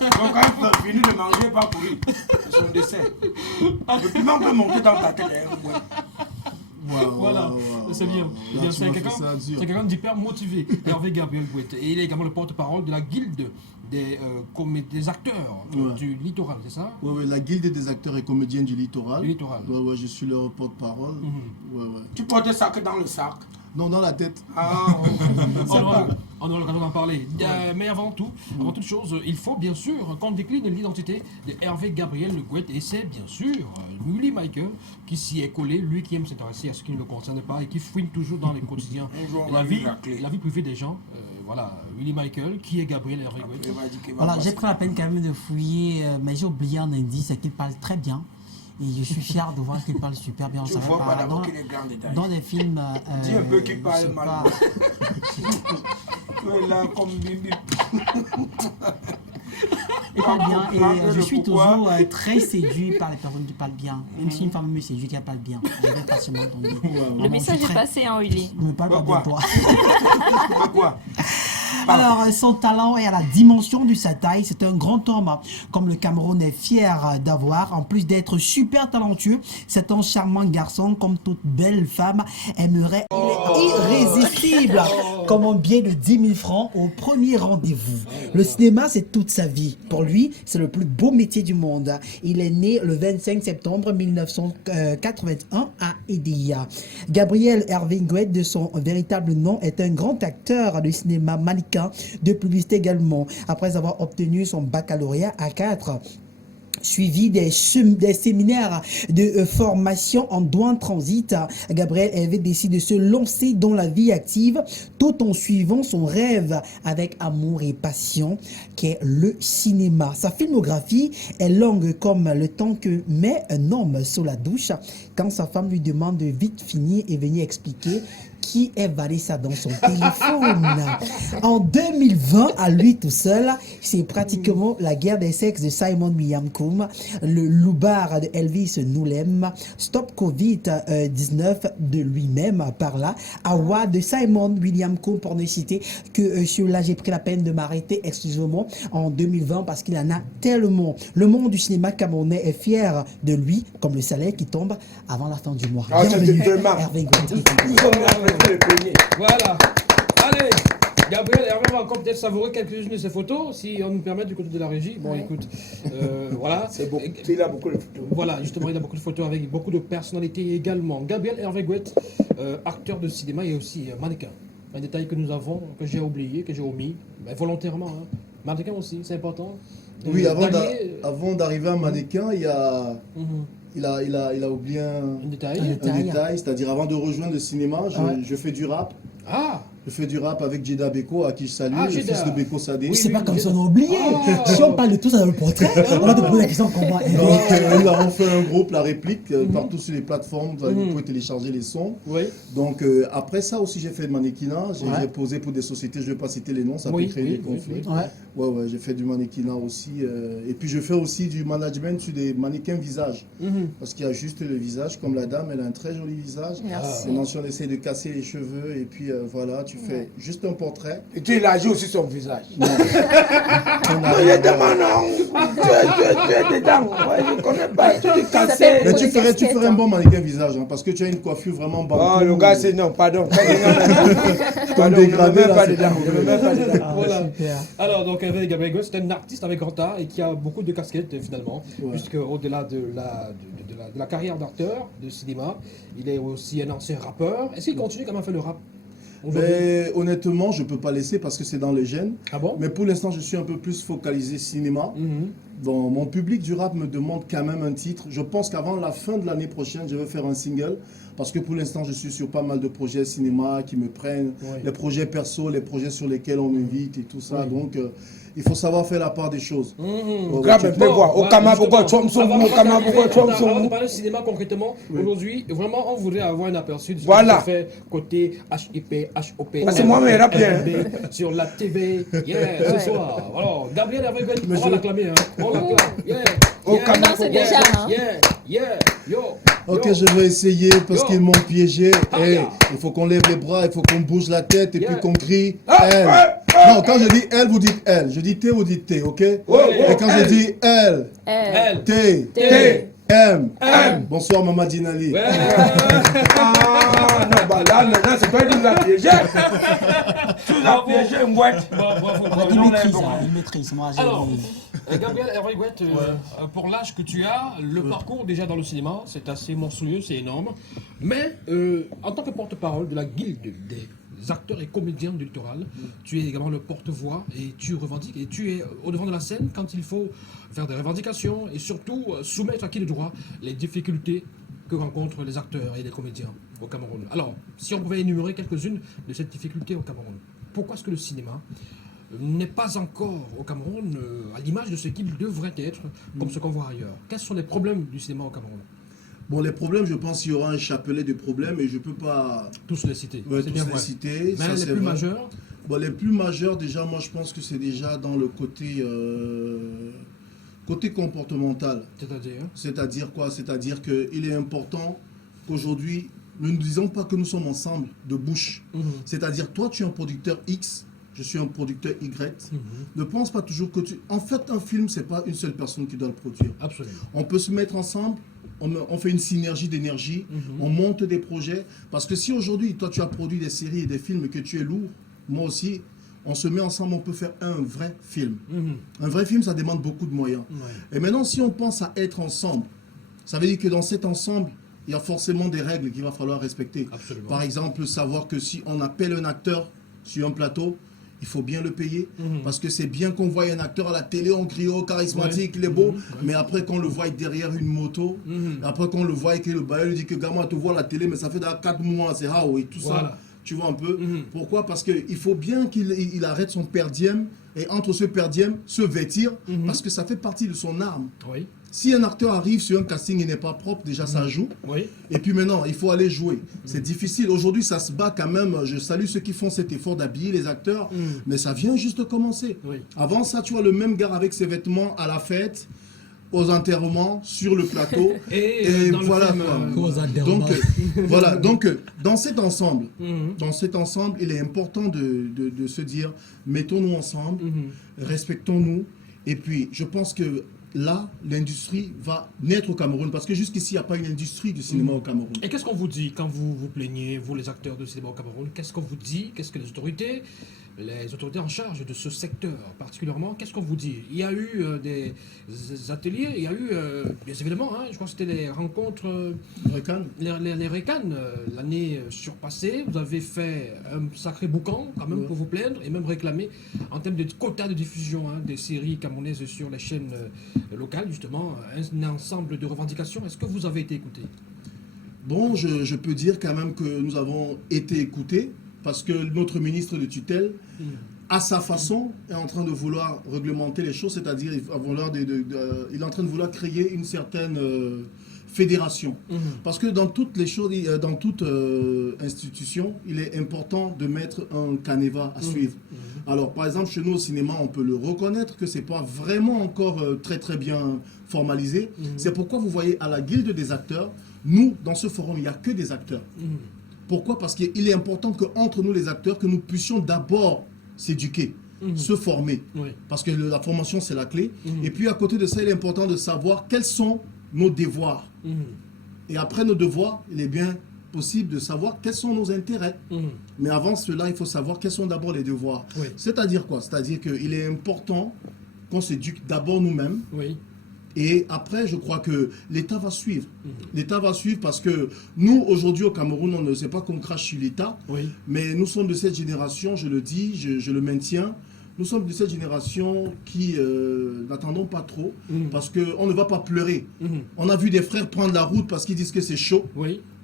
Donc quand tu as fini de manger, pas pourri. C'est son dessert. Le piment peut monter dans ta tête. Voilà, c'est bien. C'est quelqu'un d'hyper motivé, Hervé Gabriel Gouet. Et il est également le porte-parole de la guilde des acteurs du littoral, c'est ça? Oui, la guilde des acteurs et comédiens du littoral. Ouais, je suis leur porte-parole. Tu portes le sac dans le sac? Non, dans la tête. On aura l'occasion d'en parler. Mais avant toute chose, il faut bien sûr qu'on décline l'identité de Hervé Gabriel Gouet. Et c'est bien sûr Willy Michael qui s'y est collé, lui qui aime s'intéresser à ce qui ne le concerne pas et qui fouine toujours dans les quotidiens. la vie privée des gens. Voilà, Willy Michael, qui est Gabriel Hervé Gouet. Voilà, j'ai pris la peine quand même de fouiller, mais j'ai oublié un indice, c'est qu'il parle très bien. Et je suis fier de voir qu'il parle super bien. Tu vois pas d'abord qu'il est grand détail. Dans des films... dis un peu qu'il parle mal. Tu es là comme Bibi. Il parle bien et je suis toujours très séduit par les personnes qui parlent bien. Même si une femme me séduit, qu'elle parle bien. Je vais facilement tomber. Le message est passé en Willy. Ne me parle pas de toi. Pourquoi? Alors, son talent est à la dimension de sa taille. C'est un grand homme, comme le Cameroun est fier d'avoir. En plus d'être super talentueux, c'est un charmant garçon, comme toute belle femme aimerait. Il est irrésistible, comme un billet de 10 000 francs au premier rendez-vous. Le cinéma, c'est toute sa vie. Pour lui, c'est le plus beau métier du monde. Il est né le 25 septembre 1981 à Edea. Gabriel Hervé Ngouet, de son véritable nom, est un grand acteur de cinéma, mannequin, de publicité également. Après avoir obtenu son baccalauréat à 4, suivi des séminaires de formation en douane transit, Gabriel Hervé décide de se lancer dans la vie active tout en suivant son rêve avec amour et passion qui est le cinéma. Sa filmographie est longue comme le temps que met un homme sous la douche quand sa femme lui demande de vite finir et venir expliquer qui est Vanessa dans son téléphone. En 2020, à lui tout seul, c'est pratiquement la guerre des sexes de Simon Miyamkoum, le Loubar de Elvis Noulem, Stop Covid-19 de lui-même par là, Awa de Simon William Combs, pour ne citer que celui-là, j'ai pris la peine de m'arrêter exclusivement en 2020 parce qu'il en a tellement. Le monde du cinéma camerounais est fier de lui, comme le salaire qui tombe avant la fin du mois. Ah, Bienvenue, vraiment... Hervé Ngouet. Voilà. Allez, Gabriel Hervé va encore peut-être savourer quelques-unes de ses photos, si on nous permet du côté de la régie. Bon, écoute, voilà. C'est beau. Il a beaucoup de photos. Voilà, justement, il a beaucoup de photos avec beaucoup de personnalités également. Gabriel Hervé Ngouet, acteur de cinéma et aussi mannequin. Un détail que nous avons, que j'ai oublié, que j'ai omis, mais volontairement. Hein. Mannequin aussi, c'est important. Oui, avant d'arriver à mannequin, il a oublié un détail, c'est-à-dire avant de rejoindre le cinéma, je fais du rap. Ah! Je fais du rap avec Jeda Beko, à qui je salue, le fils de Beko Sadé. C'est pas comme ça, on a oublié. Si on parle de tout ça dans le portrait, on va te poser la question comment. Donc, nous avons fait un groupe, La Réplique, partout sur les plateformes, vous pouvez télécharger les sons. Oui. Donc, après ça aussi, j'ai fait de mannequinat, j'ai posé pour des sociétés, je ne vais pas citer les noms, ça peut créer des conflits. Ouais, j'ai fait du mannequinat aussi. Et puis, je fais aussi du management sur des mannequins visage. Parce qu'il y a juste le visage, comme la dame, elle a un très joli visage. Merci. Maintenant, si on essaie de casser les cheveux, et puis voilà, tu fais juste un portrait. Et tu élargis aussi son visage. Non. Il est dedans, non. Tu es dedans. Ouais, je ne connais pas. Tu es cassé. Mais tu ferais un bon mannequin visage, hein, parce que tu as une coiffure vraiment banco. Oh, le gars, c'est non, pardon. Ton dégradé, là, pas dedans. Voilà. Alors, donc, Gabriel Ngouet, c'est un artiste avec grand art et qui a beaucoup de casquettes, finalement, puisque au-delà de la carrière d'acteur de cinéma, il est aussi un ancien rappeur. Est-ce qu'il continue quand même à faire le rap? Mais honnêtement, je ne peux pas laisser parce que c'est dans les gènes. Ah bon? Mais pour l'instant, je suis un peu plus focalisé cinéma. Bon, mon public du rap me demande quand même un titre. Je pense qu'avant la fin de l'année prochaine, je vais faire un single. Parce que pour l'instant, je suis sur pas mal de projets cinéma qui me prennent. Les projets perso, les projets sur lesquels on m'invite et tout ça. Donc, il faut savoir faire la part des choses. Grave un peu voir. Au Kama, pourquoi tu Avant de parler de cinéma concrètement, aujourd'hui, vraiment, on voudrait avoir un aperçu de ce que fait côté HIP, HOP. Parce que moi, mais rap bien. Sur la TV, ce soir. Alors, Gabriel Hervé Ngouet, on va l'acclamer. On l'acclame. Au Kama, c'est déjà. Ok, je vais essayer parce qu'ils m'ont piégé. Hey, il faut qu'on lève les bras, il faut qu'on bouge la tête et puis qu'on crie elle. Non, quand je dis elle, vous dites elle. Je dis T, vous dites T, ok? Et quand je dis elle, T, M. Bonsoir, Maman Dinali. Non, bah là, maintenant, c'est toi qui nous as piégé. Tu nous as piégé, Ngouet. Il maîtrise, moi. Alors, Gabriel Hervé Ngouet, pour l'âge que tu as, le parcours déjà dans le cinéma, c'est assez monstrueux, c'est énorme. Mais en tant que porte-parole de la guilde des acteurs et comédiens du littoral, tu es également le porte-voix et tu revendiques et tu es au devant de la scène quand il faut faire des revendications et surtout soumettre à qui de droit les difficultés que rencontrent les acteurs et les comédiens au Cameroun. Alors, si on pouvait énumérer quelques-unes de ces difficultés au Cameroun, pourquoi est-ce que le cinéma n'est pas encore au Cameroun à l'image de ce qu'il devrait être, comme ce qu'on voit ailleurs? Quels sont les problèmes du cinéma au Cameroun? Bon, les problèmes, je pense qu'il y aura un chapelet de problèmes et je ne peux pas tous les citer. Ouais, tous les citer. Mais les plus majeurs? Bon, les plus majeurs, déjà, moi, je pense que c'est déjà dans le côté comportemental. C'est-à-dire quoi? C'est-à-dire qu'il est important qu'aujourd'hui, nous ne disons pas que nous sommes ensemble de bouche. C'est-à-dire, toi, tu es un producteur X, je suis un producteur Y. Ne pense pas toujours que tu... En fait, un film, c'est pas une seule personne qui doit le produire. Absolument. On peut se mettre ensemble, on fait une synergie d'énergie, on monte des projets. Parce que si aujourd'hui, toi, tu as produit des séries et des films et que tu es lourd, moi aussi, on se met ensemble, on peut faire un vrai film. Un vrai film, ça demande beaucoup de moyens. Et maintenant, si on pense à être ensemble, ça veut dire que dans cet ensemble, il y a forcément des règles qu'il va falloir respecter. Absolument. Par exemple, savoir que si on appelle un acteur sur un plateau, il faut bien le payer. Parce que c'est bien qu'on voit un acteur à la télé, on crie oh, charismatique, il est beau. Mais après, qu'on le voit derrière une moto, après qu'on le voit et que le bailleur lui dit que gamin, tu vois la télé, mais ça fait 4 mois, c'est rare, et tout ça. Tu vois un peu. Pourquoi? Parce qu'il faut bien qu'il arrête son per diem et entre ce per diem, se vêtir, parce que ça fait partie de son arme. Si un acteur arrive sur un casting et n'est pas propre, déjà ça joue. Et puis maintenant, il faut aller jouer. C'est difficile. Aujourd'hui, ça se bat quand même. Je salue ceux qui font cet effort d'habiller les acteurs, mais ça vient juste de commencer. Avant ça, tu vois le même gars avec ses vêtements à la fête, aux enterrements, sur le plateau. et dans voilà. le film, Voilà. Donc, dans cet ensemble, il est important de se dire, mettons-nous ensemble, respectons-nous. Et puis, je pense que là, l'industrie va naître au Cameroun, parce que jusqu'ici, il n'y a pas une industrie du cinéma au Cameroun. Et qu'est-ce qu'on vous dit quand vous vous plaignez, vous les acteurs de cinéma au Cameroun? Qu'est-ce qu'on vous dit? Qu'est-ce que les autorités en charge de ce secteur particulièrement, qu'est-ce qu'on vous dit? Il y a eu des ateliers, il y a eu des événements, je crois que c'était les rencontres les RECAN l'année surpassée. Vous avez fait un sacré boucan quand même pour vous plaindre et même réclamer en termes de quotas de diffusion des séries camerounaises sur les chaînes locales, justement, un ensemble de revendications. Est-ce que vous avez été écouté? Bon, je peux dire quand même que nous avons été écoutés, parce que notre ministre de tutelle, à sa façon, est en train de vouloir réglementer les choses, c'est-à-dire il est en train de vouloir créer une certaine fédération. Parce que dans toutes les choses, dans toute institution, il est important de mettre un canevas à suivre. Alors, par exemple, chez nous au cinéma, on peut le reconnaître que ce n'est pas vraiment encore très très bien formalisé. C'est pourquoi vous voyez à la guilde des acteurs, nous, dans ce forum, il n'y a que des acteurs. Pourquoi? Parce qu'il est important qu'entre nous les acteurs, que nous puissions d'abord s'éduquer, se former. Parce que la formation, c'est la clé. Et puis à côté de ça, il est important de savoir quels sont nos devoirs. Et après nos devoirs, il est bien possible de savoir quels sont nos intérêts. Mais avant cela, il faut savoir quels sont d'abord les devoirs. C'est-à-dire quoi? C'est-à-dire qu'il est important qu'on s'éduque d'abord nous-mêmes. Et après, je crois que l'État va suivre. L'État va suivre parce que nous, aujourd'hui au Cameroun, on ne sait pas qu'on crache sur l'État, mais nous sommes de cette génération, je le dis, je le maintiens, nous sommes de cette génération qui n'attendons pas trop, parce qu'on ne va pas pleurer. On a vu des frères prendre la route parce qu'ils disent que c'est chaud.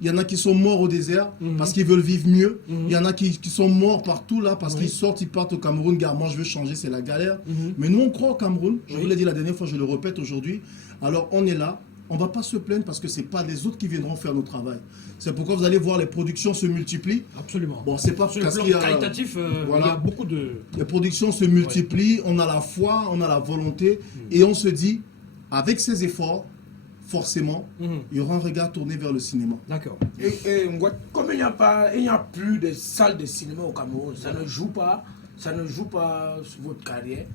Il y en a qui sont morts au désert parce qu'ils veulent vivre mieux. Il y en a qui sont morts partout là parce qu'ils sortent, ils partent au Cameroun. Gare, moi je veux changer, c'est la galère. Mais nous on croit au Cameroun. Je vous l'ai dit la dernière fois, je le répète aujourd'hui. Alors on est là. On ne va pas se plaindre parce que ce n'est pas les autres qui viendront faire notre travail. C'est pourquoi vous allez voir les productions se multiplient. Absolument. Bon, c'est pas sur le plan qualitatif, il y a beaucoup de... Les productions se multiplient, on a la foi, on a la volonté, et on se dit, avec ces efforts, forcément, il y aura un regard tourné vers le cinéma. D'accord. Et comme il n'y a plus de salles de cinéma au Cameroun, ça ne joue pas sur votre carrière.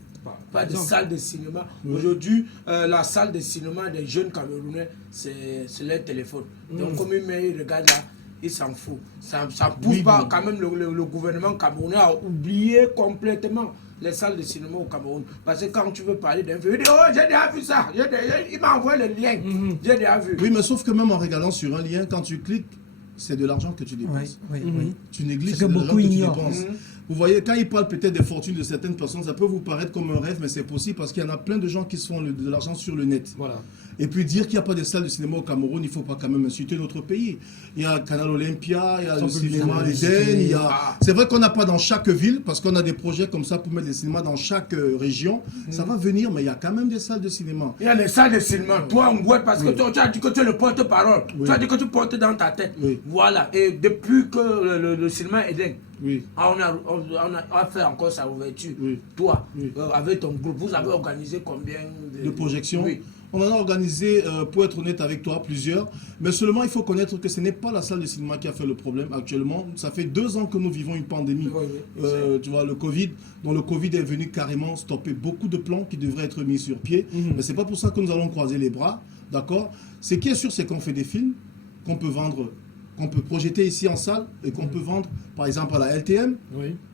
Pas de salle de cinéma. Aujourd'hui, la salle de cinéma des jeunes Camerounais, c'est leur téléphone. Donc, comme ils regardent là, ils s'en foutent. Ça ne pousse pas quand même le gouvernement camerounais à oublier complètement les salles de cinéma au Cameroun. Parce que quand tu veux parler d'un film, il dit oh, j'ai déjà vu ça. Il m'a envoyé le lien. J'ai déjà vu. Oui, mais sauf que même en regardant sur un lien, quand tu cliques, c'est de l'argent que tu dépenses. Tu négliges de l'argent que tu dépenses. Vous voyez, quand ils parlent peut-être des fortunes de certaines personnes, ça peut vous paraître comme un rêve, mais c'est possible parce qu'il y en a plein de gens qui se font de l'argent sur le net. Et puis dire qu'il n'y a pas de salle de cinéma au Cameroun, il ne faut pas quand même insulter notre pays. Il y a Canal Olympia, il y a le cinéma l'Éden, c'est vrai qu'on n'a pas dans chaque ville, parce qu'on a des projets comme ça pour mettre des cinémas dans chaque région. Ça va venir, mais il y a quand même des salles de cinéma. Il y a des salles de cinéma. Toi, Ngouet, parce que tu as dit que tu es le porte-parole. Tu as dit que tu portes dans ta tête. Voilà. Et depuis que le cinéma Eden, on a fait encore sa ouverture. Toi, avec ton groupe, vous avez organisé combien de projections? On en a organisé, pour être honnête avec toi, plusieurs. Mais seulement, il faut connaître que ce n'est pas la salle de cinéma qui a fait le problème actuellement. Ça fait 2 ans que nous vivons une pandémie. Tu vois, le Covid. Donc le Covid est venu carrément stopper beaucoup de plans qui devraient être mis sur pied. Mais c'est pas pour ça que nous allons croiser les bras. D'accord? Ce qui est sûr, c'est qu'on fait des films qu'on peut vendre, qu'on peut projeter ici en salle et qu'on peut vendre, par exemple, à la LTM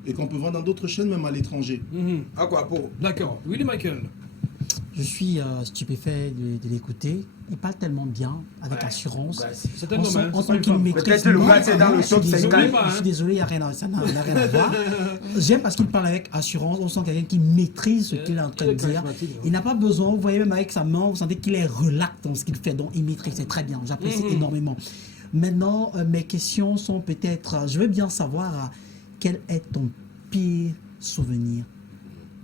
et qu'on peut vendre dans d'autres chaînes, même à l'étranger. À quoi pour? D'accord. Willy Michael. Je suis stupéfait de l'écouter. Il parle tellement bien, avec assurance. C'est un homme, hein, on c'est pas sent une qu'il femme. maîtrise. Peut-être le gars, c'est dans le Je suis top désolé, 50. je suis désolé, ça n'a rien à voir. J'aime parce qu'il parle avec assurance. On sent quelqu'un qui maîtrise ce qu'il est en train de dire. Il n'a pas besoin, vous voyez même avec sa main, vous sentez qu'il est relax dans ce qu'il fait. Donc il maîtrise, c'est très bien. J'apprécie énormément. Maintenant, mes questions sont peut-être... Je veux bien savoir quel est ton pire souvenir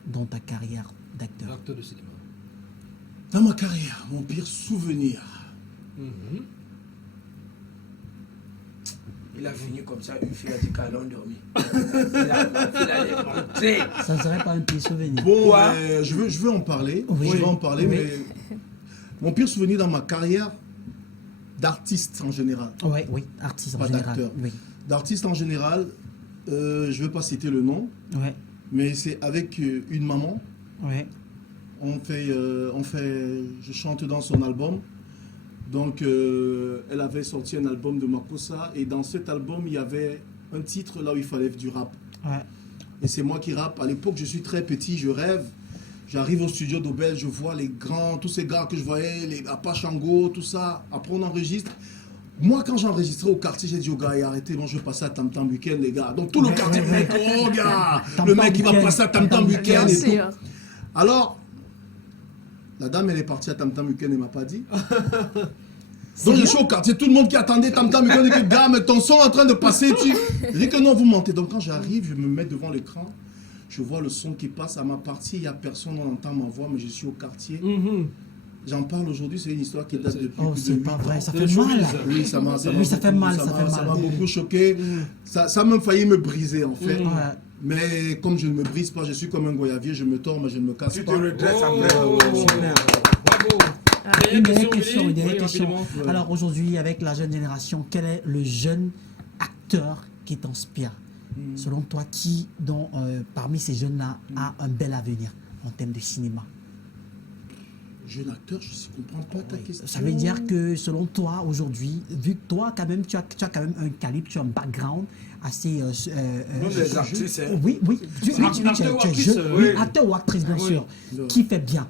dans ta carrière d'acteur. Acteur de cinéma. Dans ma carrière, mon pire souvenir. Il a fini comme ça, une fille a dit qu'elle a endormi. Il allait monter. Ça ne serait pas un pire souvenir. Bon, je veux en parler. Oui. Je veux en parler, Oui. mais mon pire souvenir dans ma carrière d'artiste en général. Oui, artiste en Pas général. d'acteur. Oui. D'artiste en général, je ne veux pas citer le nom, mais c'est avec une maman. Je chante dans son album. Donc, elle avait sorti un album de Makossa et dans cet album, il y avait un titre là où il fallait du rap. Et c'est moi qui rappe. À l'époque, je suis très petit, je rêve. J'arrive au studio d'Obel, je vois les grands, tous ces gars que je voyais, les Apachango, tout ça. Après, on enregistre. Moi, quand j'enregistrais au quartier, j'ai dit aux gars, arrêtez, bon, je vais passer à Tam Tam Weekend, les gars. Donc, tout le quartier, oh, gars, le mec, il va passer à Tam Tam Weekend et tout. Alors, la dame, elle est partie à Tam Tam Weekend, elle ne m'a pas dit. Donc, je suis au quartier, tout le monde qui attendait Tam Tam Weekend, dit que, gars, mais ton son est en train de passer. Je dis que non, vous mentez. Donc, quand j'arrive, je me mets devant l'écran, je vois le son qui passe à ma partie, il n'y a personne, on entend ma voix, mais je suis au quartier. J'en parle aujourd'hui, c'est une histoire qui date depuis plus de 8 pas vrai, ans. ça fait mal. Oui, ça m'a fait mal. beaucoup choqué. Ça a même failli me briser, en fait. Mais comme je ne me brise pas, je suis comme un goyavier, je me tords, mais je ne me casse pas. Tu te redresses après. Bravo. Une dernière question. Alors aujourd'hui, avec la jeune génération, quel est le jeune acteur qui t'inspire? Selon toi, qui, parmi ces jeunes-là, a un bel avenir en termes de cinéma? Jeune acteur, je ne comprends pas ta question. Ça veut dire que selon toi, aujourd'hui, vu que toi, quand même, tu as quand même un calibre, tu as un background assez... Nous, les actrices, hein. Oui. Tu es jeune. Oui, acteur ou actrice, bien sûr. Qui fait bien?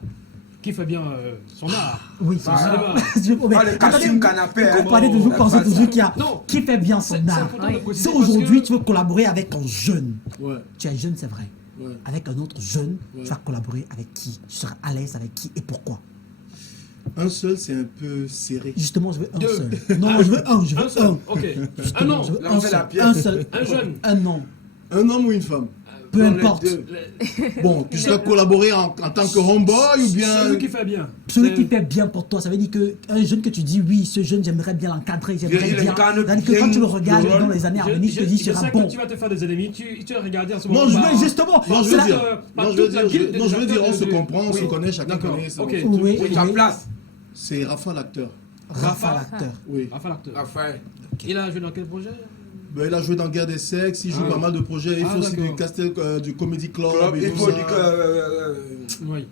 Qui fait bien son art. Oui, son cinéma. Le casting canapé. Vous parlez toujours, pensez toujours qui fait bien son art. Si aujourd'hui tu veux collaborer avec un jeune, tu es jeune, c'est vrai. Avec un autre jeune, tu vas collaborer avec qui? Tu seras à l'aise avec qui et pourquoi? Un seul, c'est un peu serré. Justement, je veux un seul. Non, je veux un. Ok. Un nom. Un seul. Un jeune. Un nom. Un homme ou une femme? Peu importe. Bon, tu seras collaborer en tant que homeboy ou bien... Celui qui fait bien. Celui qui fait bien pour toi, ça veut dire qu'un jeune que tu dis, oui, ce jeune, j'aimerais bien l'encadrer, j'aimerais bien... C'est-à-dire que quand tu le regardes dans les années à venir, tu te dis, sera bon. Tu vas te faire des ennemis, tu vas regarder en ce moment. Non, je veux justement... Non, je veux dire, on se comprend, on se connaît, chacun connaît. Oui, ta place. C'est Rafa l'acteur. Rafa l'acteur. Oui. Rafa l'acteur. Raphaël. Il a joué dans quel projet? Ben, il a joué dans Guerre des Sexes, il joue pas mal de projets, il faut aussi du Comedy Club. Il faut dire que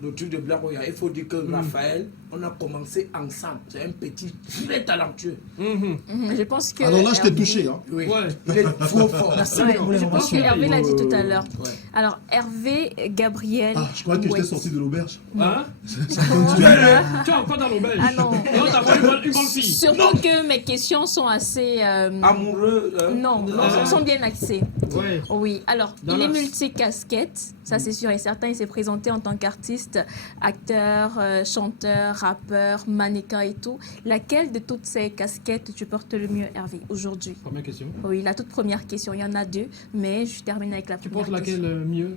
le truc de Black Royale, il faut dire que Raphaël, on a commencé ensemble. C'est un petit très talentueux. Je pense que... Alors là, je t'ai touché. Hein. Oui, il est trop fort. Je pense que Hervé l'a dit tout à l'heure. Alors, Hervé, Gabriel... Ah, je crois que j'étais sorti de l'auberge. Hein? Tu es encore dans l'auberge. Ah non. Non, t'as pas une bonne fille. Surtout que mes questions sont assez... Amoureux. Non, sont bien axées. Ouais. Oui, alors, il est multicasquette, ça c'est sûr et certain. Il s'est présenté en tant qu'artiste, acteur, chanteur, rappeur, mannequin et tout. Laquelle de toutes ces casquettes tu portes le mieux, Hervé, aujourd'hui? Première question. Oui, la toute première question. Il y en a deux, mais je termine avec la Tu première question. portes laquelle mieux?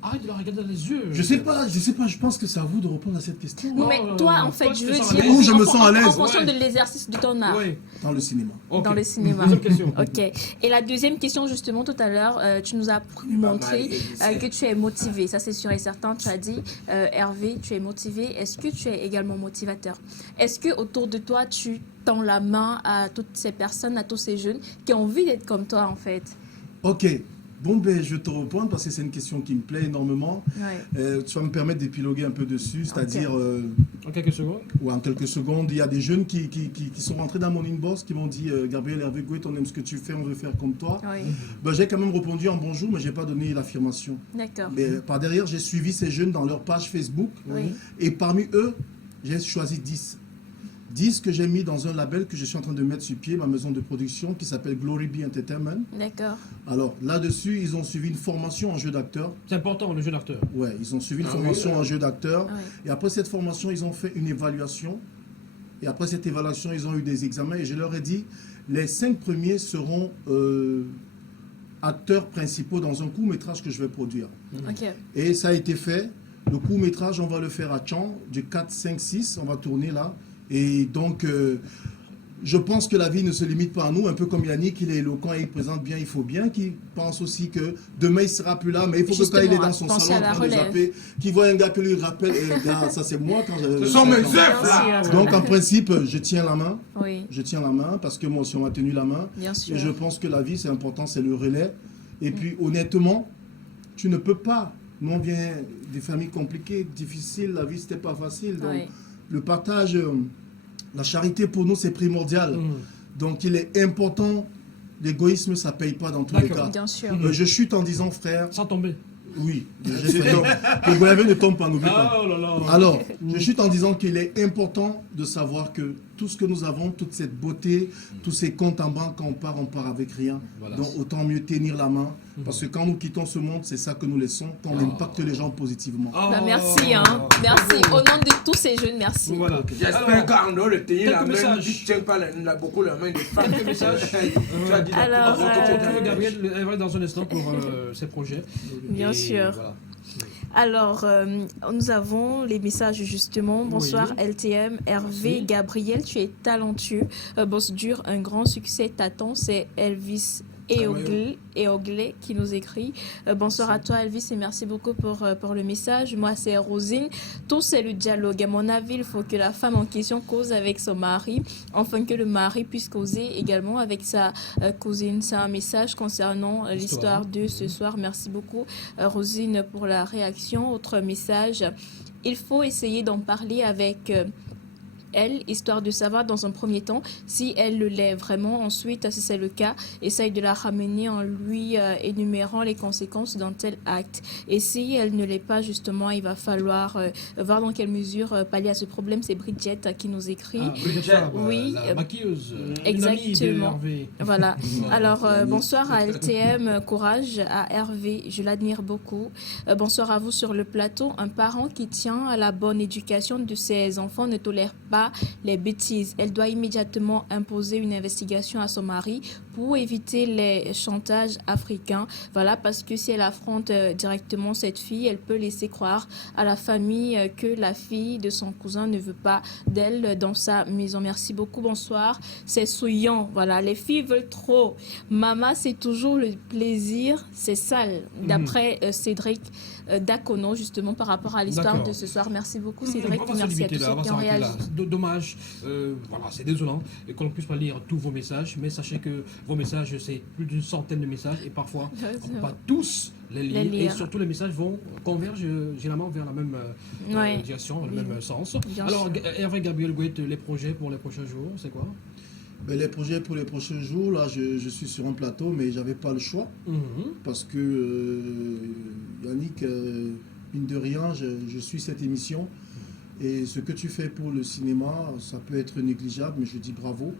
Arrête de la regarder dans les yeux. Je sais pas, je pense que c'est à vous de répondre à cette question. Oui, mais toi, en fait, je veux dire, Où je me sens à l'aise. en fonction de l'exercice de ton art. Oui. Dans le cinéma. Okay. Dans le cinéma. Deuxième question. Ok. Et la deuxième question, justement, tout à l'heure, tu nous as montré que tu es motivé. Ça, c'est sûr et certain. Tu as dit, Hervé, tu es motivé. Est-ce que tu es également motivateur? Est-ce que autour de toi, tu tends la main à toutes ces personnes, à tous ces jeunes qui ont envie d'être comme toi, en fait? Ok. Bon, ben, je vais te répondre parce que c'est une question qui me plaît énormément. Ouais. Tu vas me permettre d'épiloguer un peu dessus, c'est-à-dire... en quelques secondes. Ouais, en quelques secondes. Il y a des jeunes qui sont rentrés dans mon inbox, qui m'ont dit Gabriel Hervé Gouet, on aime ce que tu fais, on veut faire comme toi. Oui. Ben, j'ai quand même répondu en bonjour, mais je n'ai pas donné l'affirmation. D'accord. Mais par derrière, j'ai suivi ces jeunes dans leur page Facebook. Oui. Et parmi eux, j'ai choisi 10. 10 que j'ai mis dans un label que je suis en train de mettre sur pied, ma maison de production, qui s'appelle Glory Be Entertainment. D'accord. Alors, là-dessus, ils ont suivi une formation en jeu d'acteur. C'est important, le jeu d'acteur. Ouais, ils ont suivi une formation en jeu d'acteur. Et après cette formation, ils ont fait une évaluation. Et après cette évaluation, ils ont eu des examens. Et je leur ai dit, les 5 premiers seront acteurs principaux dans un court-métrage que je vais produire. Ok. Et ça a été fait. Le court-métrage, on va le faire à Tchang, du 4, 5, 6. On va tourner là. Et donc, je pense que la vie ne se limite pas à nous, un peu comme Yannick, il est éloquent et il présente bien, il faut bien qu'il pense aussi que demain il ne sera plus là, mais il faut que quand il est dans son salon en train de zapper, qu'il voit un gars que lui rappelle, gars, ça c'est moi quand j'avais... Ce sont mes œufs là. Donc en principe, je tiens la main, Oui. je tiens la main, parce que moi aussi on m'a tenu la main. Bien sûr. Et je pense que la vie c'est important, c'est le relais. Et puis honnêtement, tu ne peux pas, nous on vient des familles compliquées, difficiles, la vie c'était pas facile, donc le partage... La charité pour nous, c'est primordial. Donc, il est important. L'égoïsme, ça ne paye pas dans tous les cas. Bien sûr. Je chute en disant, frère... Sans tomber. Oui. Le goyavé ne tombe pas, n'oublie pas. Oh là là. Alors, je chute en disant qu'il est important de savoir que tout ce que nous avons, toute cette beauté, tous ces comptes en banque, quand on part avec rien. Voilà. Donc, autant mieux tenir la main. Parce que quand nous quittons ce monde, c'est ça que nous laissons, quand on impacte les gens positivement. Bah, merci, hein. Merci. Au nom de tous ces jeunes, merci. Voilà. J'espère qu'en dehors de tenir la main, tu ne tiens pas beaucoup la main des femmes. Quelques messages. Tu as dit Alors, Gabriel Hervé dans un instant pour ses projets. Bien sûr. Voilà. Alors, nous avons les messages justement. Bonsoir LTM, Hervé, Gabriel, tu es talentueux. Boss dur, un grand succès t'attend. C'est Elvis Eogle qui nous écrit. Bonsoir à toi Elvis et merci beaucoup pour le message. Moi c'est Rosine. Tout c'est le dialogue. À mon avis, il faut que la femme en question cause avec son mari, afin que le mari puisse causer également avec sa cousine. C'est un message concernant l'histoire de ce soir. Merci beaucoup Rosine pour la réaction. Autre message, il faut essayer d'en parler avec... elle, histoire de savoir dans un premier temps si elle le l'est vraiment. Ensuite, si c'est le cas, essaye de la ramener en lui énumérant les conséquences d'un tel acte. Et si elle ne l'est pas, justement, il va falloir voir dans quelle mesure pallier à ce problème. C'est Bridget qui nous écrit. Bridget, oui, la maquilleuse. Exactement. Voilà. Alors, bonsoir à LTM, courage à Hervé, je l'admire beaucoup. Bonsoir à vous sur le plateau. Un parent qui tient à la bonne éducation de ses enfants ne tolère pas les bêtises. Elle doit immédiatement imposer une investigation à son mari pour éviter les chantages africains. Voilà, parce que si elle affronte directement cette fille, elle peut laisser croire à la famille que la fille de son cousin ne veut pas d'elle dans sa maison. Merci beaucoup, bonsoir. C'est souillant, voilà, les filles veulent trop. Maman, c'est toujours le plaisir, c'est sale. D'après Cédric Dacono, justement, par rapport à l'histoire de ce soir. Merci beaucoup, Cédric. Merci à tous ceux qui ont réagi. Dommage, voilà, c'est désolant qu'on ne puisse pas lire tous vos messages, mais sachez que vos messages, c'est plus d'une centaine de messages et parfois, on ne peut pas tous les lire. Et surtout, les messages convergent généralement vers la même direction, le même sens. Bien alors, Hervé Gabriel Gouet, les projets pour les prochains jours, c'est quoi? Les projets pour les prochains jours, là, je suis sur un plateau, mais j'avais pas le choix. Parce que, Yannick, mine de rien, je suis cette émission. Et ce que tu fais pour le cinéma, ça peut être négligeable, mais je dis bravo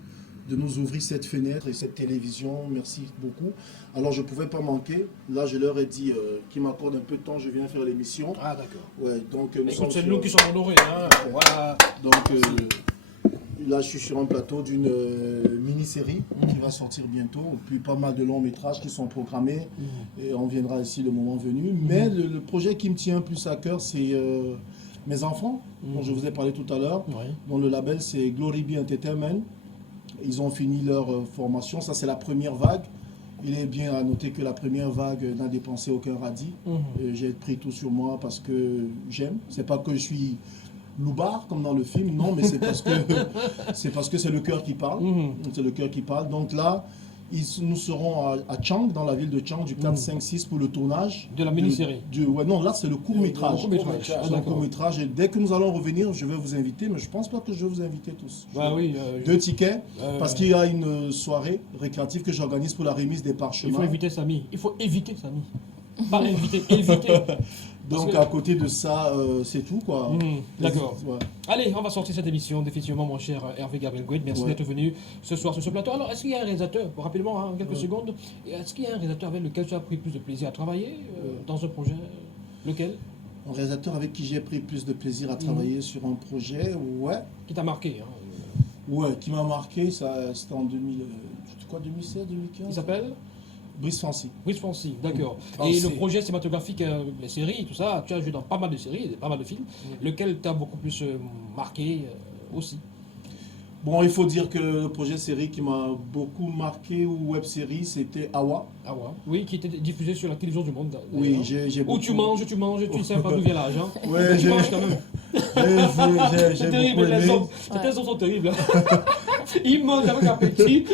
de nous ouvrir cette fenêtre et cette télévision. Merci beaucoup. Alors, je ne pouvais pas manquer. Là, je leur ai dit qu'ils m'accordent un peu de temps, je viens faire l'émission. Ah, d'accord. Ouais, donc, c'est nous qui sommes honorés. Hein. Voilà. Donc, Là, je suis sur un plateau d'une mini-série qui va sortir bientôt, puis pas mal de longs métrages qui sont programmés, et on viendra ici le moment venu. Mais le projet qui me tient plus à cœur, c'est mes enfants, dont je vous ai parlé tout à l'heure, dont le label c'est Glory Be Entertainment. Ils ont fini leur formation, ça c'est la première vague. Il est bien à noter que la première vague n'a dépensé aucun radis. J'ai pris tout sur moi parce que j'aime. C'est pas que je suis loupard comme dans le film, non, mais c'est parce que c'est le cœur qui parle. C'est le cœur qui parle. Donc là, nous serons à Chang, dans la ville de Chang, du 4, 5, 6 pour le tournage. De la mini-série. Ouais, non, là c'est le court-métrage. Le court-métrage. Et dès que nous allons revenir, je vais vous inviter, mais je pense pas que je vais vous inviter tous. Bah oui, 2 tickets, parce qu'il y a une soirée récréative que j'organise pour la remise des parchemins. Il faut éviter Samy. Il faut éviter Samy. Pas inviter, éviter. Donc à côté de ça, c'est tout quoi. D'accord. Ouais. Allez, on va sortir cette émission définitivement, mon cher Hervé Gabriel Gouet. Merci d'être venu ce soir sur ce plateau. Alors, est-ce qu'il y a un réalisateur, rapidement, en quelques secondes, est-ce qu'il y a un réalisateur avec lequel tu as pris plus de plaisir à travailler dans un projet? Lequel? Un réalisateur avec qui j'ai pris plus de plaisir à travailler sur un projet, ouais. Qui t'a marqué Ouais, qui m'a marqué, c'était en 2016, 2015. Il s'appelle Brice Fancy. Brice Fancy, d'accord. Et le projet cinématographique, les séries, tout ça, tu as joué dans pas mal de séries, pas mal de films. Lequel t'a beaucoup plus marqué aussi? Bon, il faut dire que le projet série qui m'a beaucoup marqué, ou web série, c'était Awa. Awa, oui, qui était diffusé sur la télévision du Monde. Oui, j'ai beaucoup... Où tu manges, tu ne sais pas d'où vient l'argent. Ouais, tu manges quand même. J'ai beaucoup aimé. Les hommes sont terribles. Ils mangent avec appétit.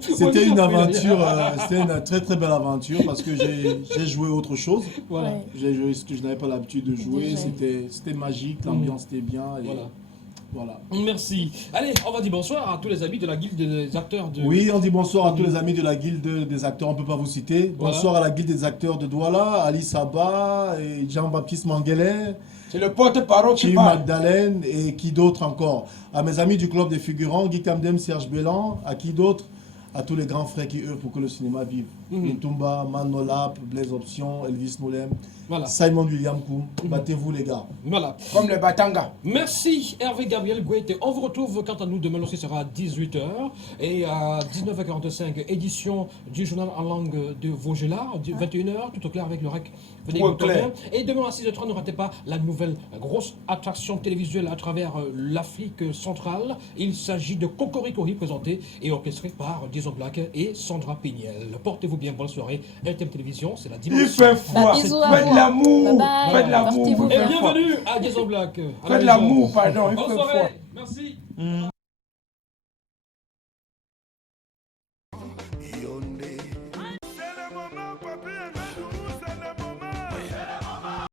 C'était une aventure, c'était une très très belle aventure parce que j'ai joué autre chose. Voilà. J'ai joué ce que je n'avais pas l'habitude de jouer. C'était magique, l'ambiance était bien. Et voilà. Merci. Allez, on va dire bonsoir à tous les amis de la guilde des acteurs de... Oui, on dit bonsoir à tous les amis de la guilde des acteurs, on ne peut pas vous citer. Bonsoir à la guilde des acteurs de Douala, Ali Saba et Jean-Baptiste Manguelin. C'est le porte-parole qui parle. Magdalène et qui d'autre encore. À mes amis du club des figurants, Guy Kamdem, Serge Bélan, à qui d'autre? À tous les grands frères qui œuvrent pour que le cinéma vive. Ntumba, Manolap, Blaise Option, Elvis Moulem, Simon William Koum. Battez-vous les gars. Voilà. Comme les Batanga. Merci Hervé Gabriel Gouet. On vous retrouve quant à nous demain aussi sera à 18h et à 19h45 édition du journal en langue de Vosgela, 21h tout au clair avec le REC. Et demain à 6h30 ne ratez pas la nouvelle grosse attraction télévisuelle à travers l'Afrique centrale. Il s'agit de Cocorico présenté et orchestré par Jason Black et Sandra Pignel. Portez-vous bien, bonne soirée. RTM Télévision, c'est la dimanche. Il fait froid. Faites l'amour. Faites l'amour. Et bienvenue à Jason Black. Faites l'amour, pardon. Il fait froid. Merci.